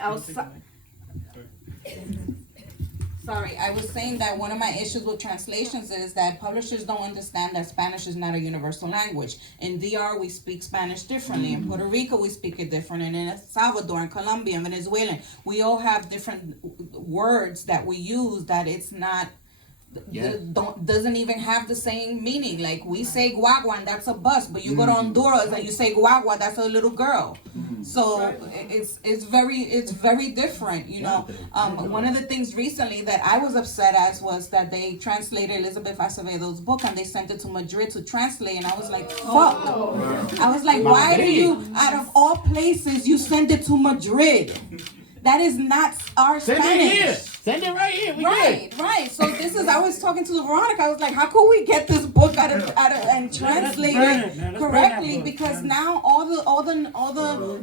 Sorry, I was saying that one of my issues with translations is that publishers don't understand that Spanish is not a universal language. In DR, we speak Spanish differently. In Puerto Rico, we speak it different. And in El Salvador, in Colombia, and Venezuela, we all have different words that we use that it's not, doesn't even have the same meaning. Like we say guagua and that's a bus, but you go to Honduras and you say guagua, that's a little girl. So it's very different, you know. One of the things recently that I was upset as was that they translated Elizabeth Acevedo's book and they sent it to Madrid to translate, and I was like, fuck. I was like, why do you, out of all places, you send it to Madrid? That is not our Spanish. Send it right here. Right. So this is. I was talking to Veronica. I was like, how could we get this book out of and translate it correctly? Because now all the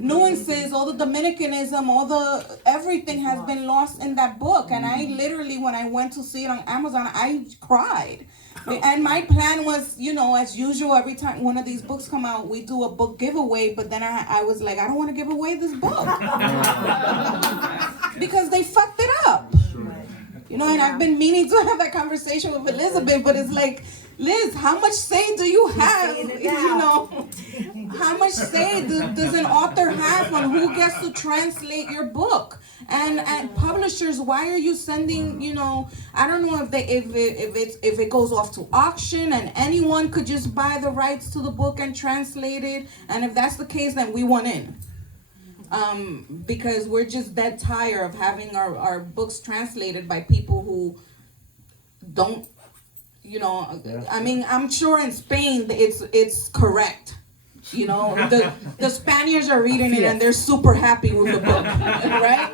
nuances, all the Dominicanism, all the everything has been lost in that book. And I literally, when I went to see it on Amazon, I cried. And my plan was, you know, as usual, every time one of these books come out, we do a book giveaway. But then I was like, I don't want to give away this book because they fucked it up. You know, and I've been meaning to have that conversation with Elizabeth, but it's like, Liz, how much say do you have? You know, how much say does an author have on who gets to translate your book? And publishers, why are you sending? You know, I don't know if it goes off to auction and anyone could just buy the rights to the book and translate it. And if that's the case, then we want in. Because we're just dead tired of having our books translated by people who don't, you know, I mean, I'm sure in Spain it's correct. You know, the Spaniards are reading it and they're super happy with the book, right?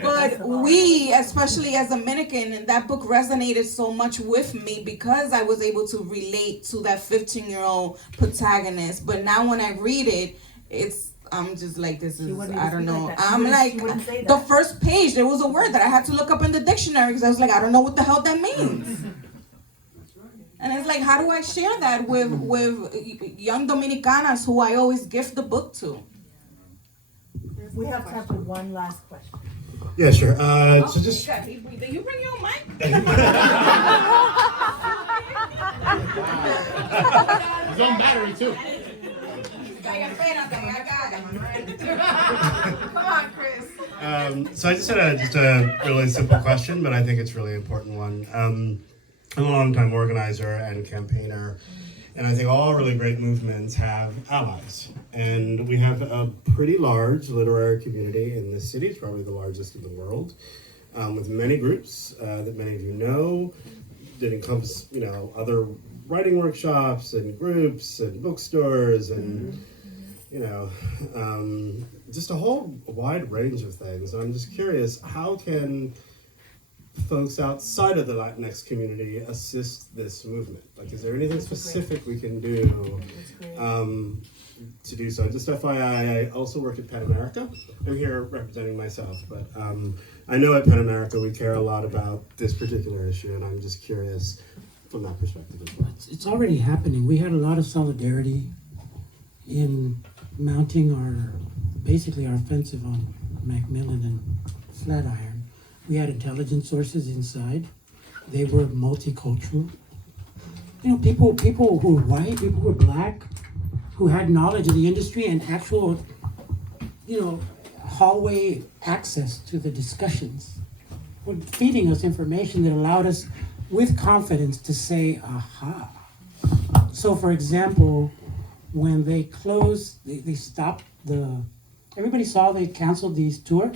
But we, especially as Dominican, that book resonated so much with me because I was able to relate to that 15-year-old protagonist. But now when I read it, I'm just like, this is, I don't know. I'm like, the first page, there was a word that I had to look up in the dictionary because I was like, I don't know what the hell that means. And it's like, how do I share that with young Dominicanas who I always gift the book to? We have time for one last question. Yeah, sure. So just. Did you bring your own mic? His own battery too. Come on, Chris. So I just had a really simple question, but I think it's a really important one. I'm a long-time organizer and campaigner, and I think all really great movements have allies. And we have a pretty large literary community in this city. It's probably the largest in the world, with many groups that many of you know, that encompass, you know, other writing workshops and groups and bookstores and you know, just a whole wide range of things. And I'm just curious, how can folks outside of the Latinx community assist this movement? Like, is there anything specific we can do to do so? Just FYI, I also work at Pan America. I'm here representing myself, but I know at Pan America we care a lot about this particular issue, and I'm just curious from that perspective as well. It's already happening. We had a lot of solidarity in mounting basically our offensive on Macmillan and Flatiron. We had intelligence sources inside. They were multicultural. You know, people who were white, people who were black, who had knowledge of the industry and actual, you know, hallway access to the discussions were feeding us information that allowed us with confidence to say, aha. So for example, when they closed, they stopped everybody saw they canceled these tour.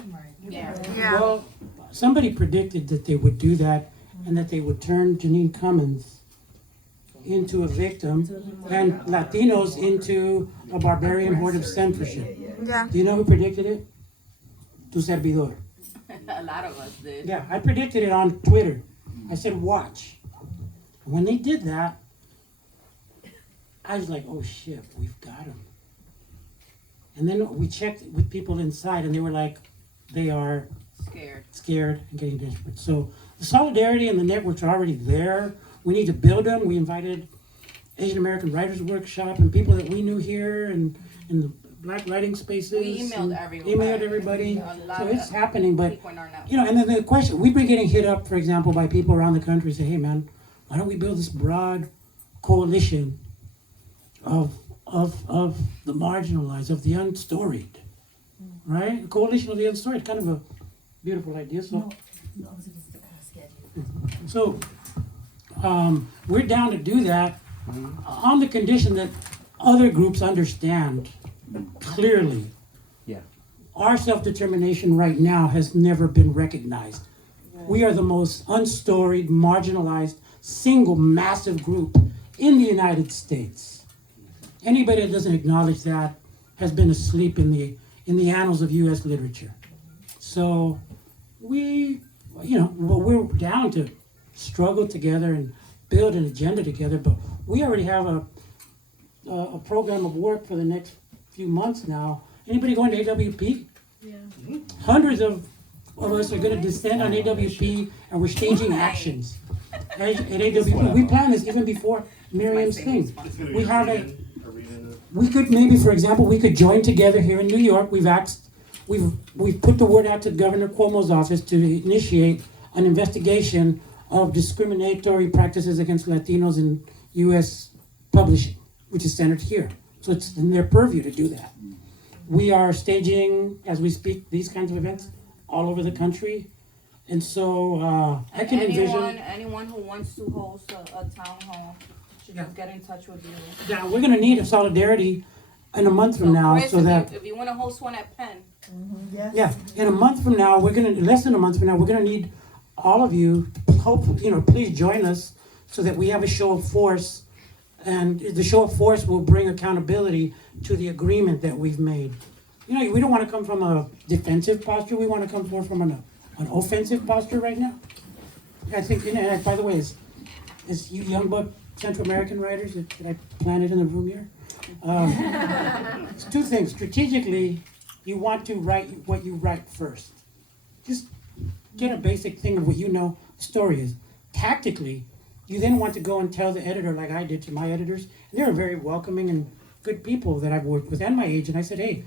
Yeah. Well, somebody predicted that they would do that and that they would turn Janine Cummins into a victim and Latinos into a barbarian horde of censorship. Yeah. Do you know who predicted it? Tu servidor. A lot of us did. Yeah, I predicted it on Twitter. I said, watch. When they did that, I was like, oh shit, we've got him. And then we checked with people inside and they were like, they are scared and getting desperate. So the solidarity and the networks are already there. We need to build them. We invited Asian American Writers Workshop and people that we knew here and the black writing spaces. We emailed and everyone. Emailed everybody. A lot So of it's happening, but people in our network. you know, and then the question, we've been getting hit up, for example, by people around the country say, hey man, why don't we build this broad coalition of the marginalized, of the unstoried, right? A coalition of the unstoried, kind of a beautiful idea. So we're down to do that on the condition that other groups understand clearly. Yeah. Our self-determination right now has never been recognized. We are the most unstoried, marginalized, single massive group in the United States. Anybody that doesn't acknowledge that has been asleep in the annals of U.S. literature. So we're down to struggle together and build an agenda together, but we already have a program of work for the next few months now. Anybody going to AWP? Yeah. Hundreds of us are going to descend on AWP, and we're staging actions at AWP. We planned this even before Miriam's thing. We have we could maybe, for example, we could join together here in New York. We've put the word out to Governor Cuomo's office to initiate an investigation of discriminatory practices against Latinos in U.S. publishing, which is centered here. So it's in their purview to do that. We are staging, as we speak, these kinds of events all over the country. And so I can envision... Anyone who wants to host a town hall should just get in touch with you. Yeah, we're gonna need a solidarity in a month from now, Chris, so that... if you want to host one at Penn. Yes. Yeah, in a month from now, less than a month from now, we're gonna need all of you, please join us so that we have a show of force. And the show of force will bring accountability to the agreement that we've made. You know, we don't want to come from a defensive posture. We want to come more from an offensive posture right now. I think, and by the way, is you young buck Central American writers that I planted in the room here? It's two things. Strategically, you want to write what you write first. Just get a basic thing of what you know the story is. Tactically, you then want to go and tell the editor, like I did to my editors, and they were very welcoming and good people that I've worked with and my age, and I said, hey,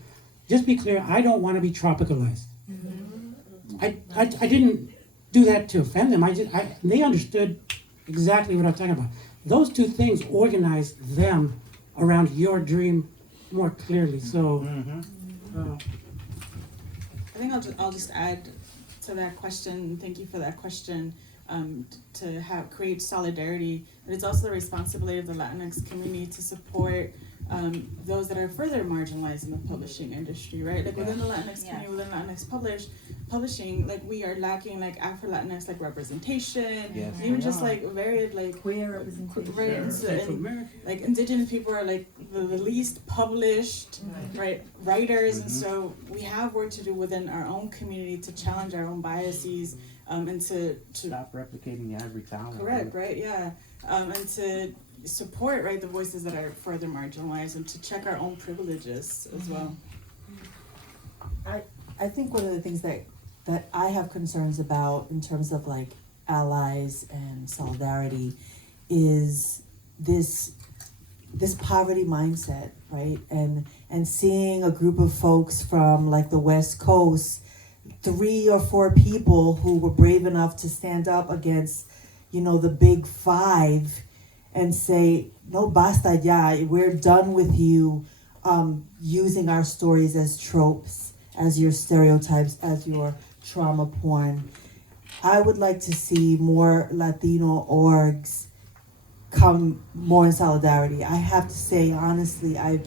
just be clear, I don't want to be tropicalized. I didn't do that to offend them. They understood exactly what I'm talking about. Those two things organized them around your dream more clearly. So, I think I'll just add to that question. Thank you for that question. To create solidarity, but it's also the responsibility of the Latinx community to support those that are further marginalized in the publishing industry, right? Like within the Latinx community, within Latinx publishing, like we are lacking like Afro-Latinx like representation, even just like very like queer representation. Like indigenous people are like the least published, right? Writers, and so we have work to do within our own community to challenge our own biases. And to stop replicating the ivory tower. Correct, right? Yeah, and to support the voices that are further marginalized, and to check our own privileges as well. I think one of the things that I have concerns about in terms of like allies and solidarity is this poverty mindset, right? And seeing a group of folks from like the West Coast, 3 or 4 people who were brave enough to stand up against, the big 5 and say, no, basta ya, we're done with you using our stories as tropes, as your stereotypes, as your trauma porn. I would like to see more Latino orgs come more in solidarity. I have to say, honestly, I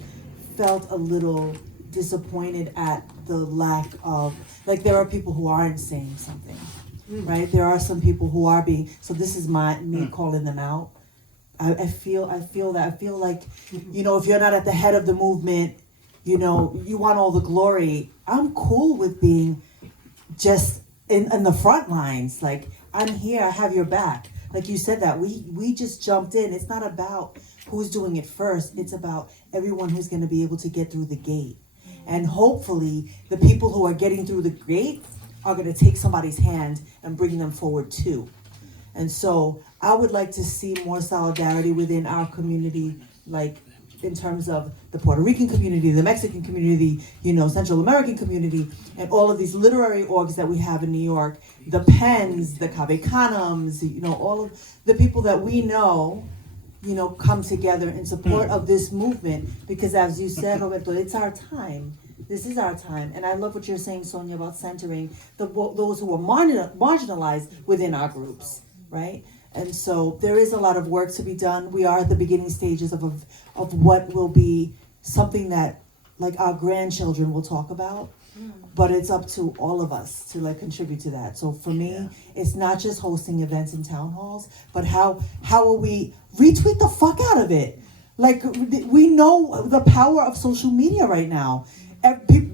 felt a little disappointed at the lack of, like, there are people who aren't saying something, right? There are some people who are being, so this is me calling them out. I feel like, if you're not at the head of the movement, you want all the glory. I'm cool with being just in the front lines. Like, I'm here, I have your back. Like you said that, we just jumped in. It's not about who's doing it first. It's about everyone who's gonna be able to get through the gate. And hopefully the people who are getting through the gate are gonna take somebody's hand and bring them forward too. And so I would like to see more solidarity within our community, like in terms of the Puerto Rican community, the Mexican community, you know, Central American community, and all of these literary orgs that we have in New York, the Pens, the Cabecanums, you know, all of the people that we know, you know, come together in support of this movement, because as you said, Roberto, it's our time. This is our time. And I love what you're saying, Sonia, about centering those who are marginalized within our groups, right? And so there is a lot of work to be done. We are at the beginning stages of what will be something that like our grandchildren will talk about, but it's up to all of us to like contribute to that. So for me, it's not just hosting events in town halls, but how will we retweet the fuck out of it? Like we know the power of social media right now.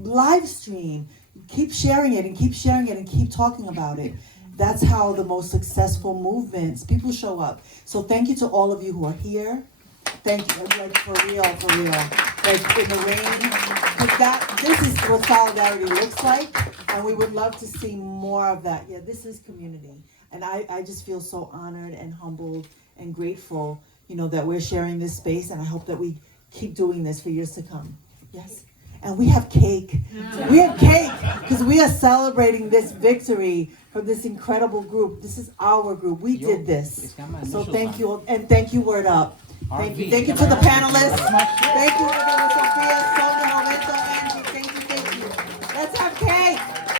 Live stream, keep sharing it and keep sharing it and keep talking about it. That's how the most successful movements, people show up. So thank you to all of you who are here. Thank you, like for real, like in the rain. But this is what solidarity looks like, and we would love to see more of that. Yeah, this is community, and I just feel so honored and humbled and grateful, you know, that we're sharing this space, and I hope that we keep doing this for years to come. Yes. And we have cake. We have cake because we are celebrating this victory from this incredible group. This is our group. We did this. So thank you, and thank you, Word Up. Thank you. Thank you to the panelists. Thank you.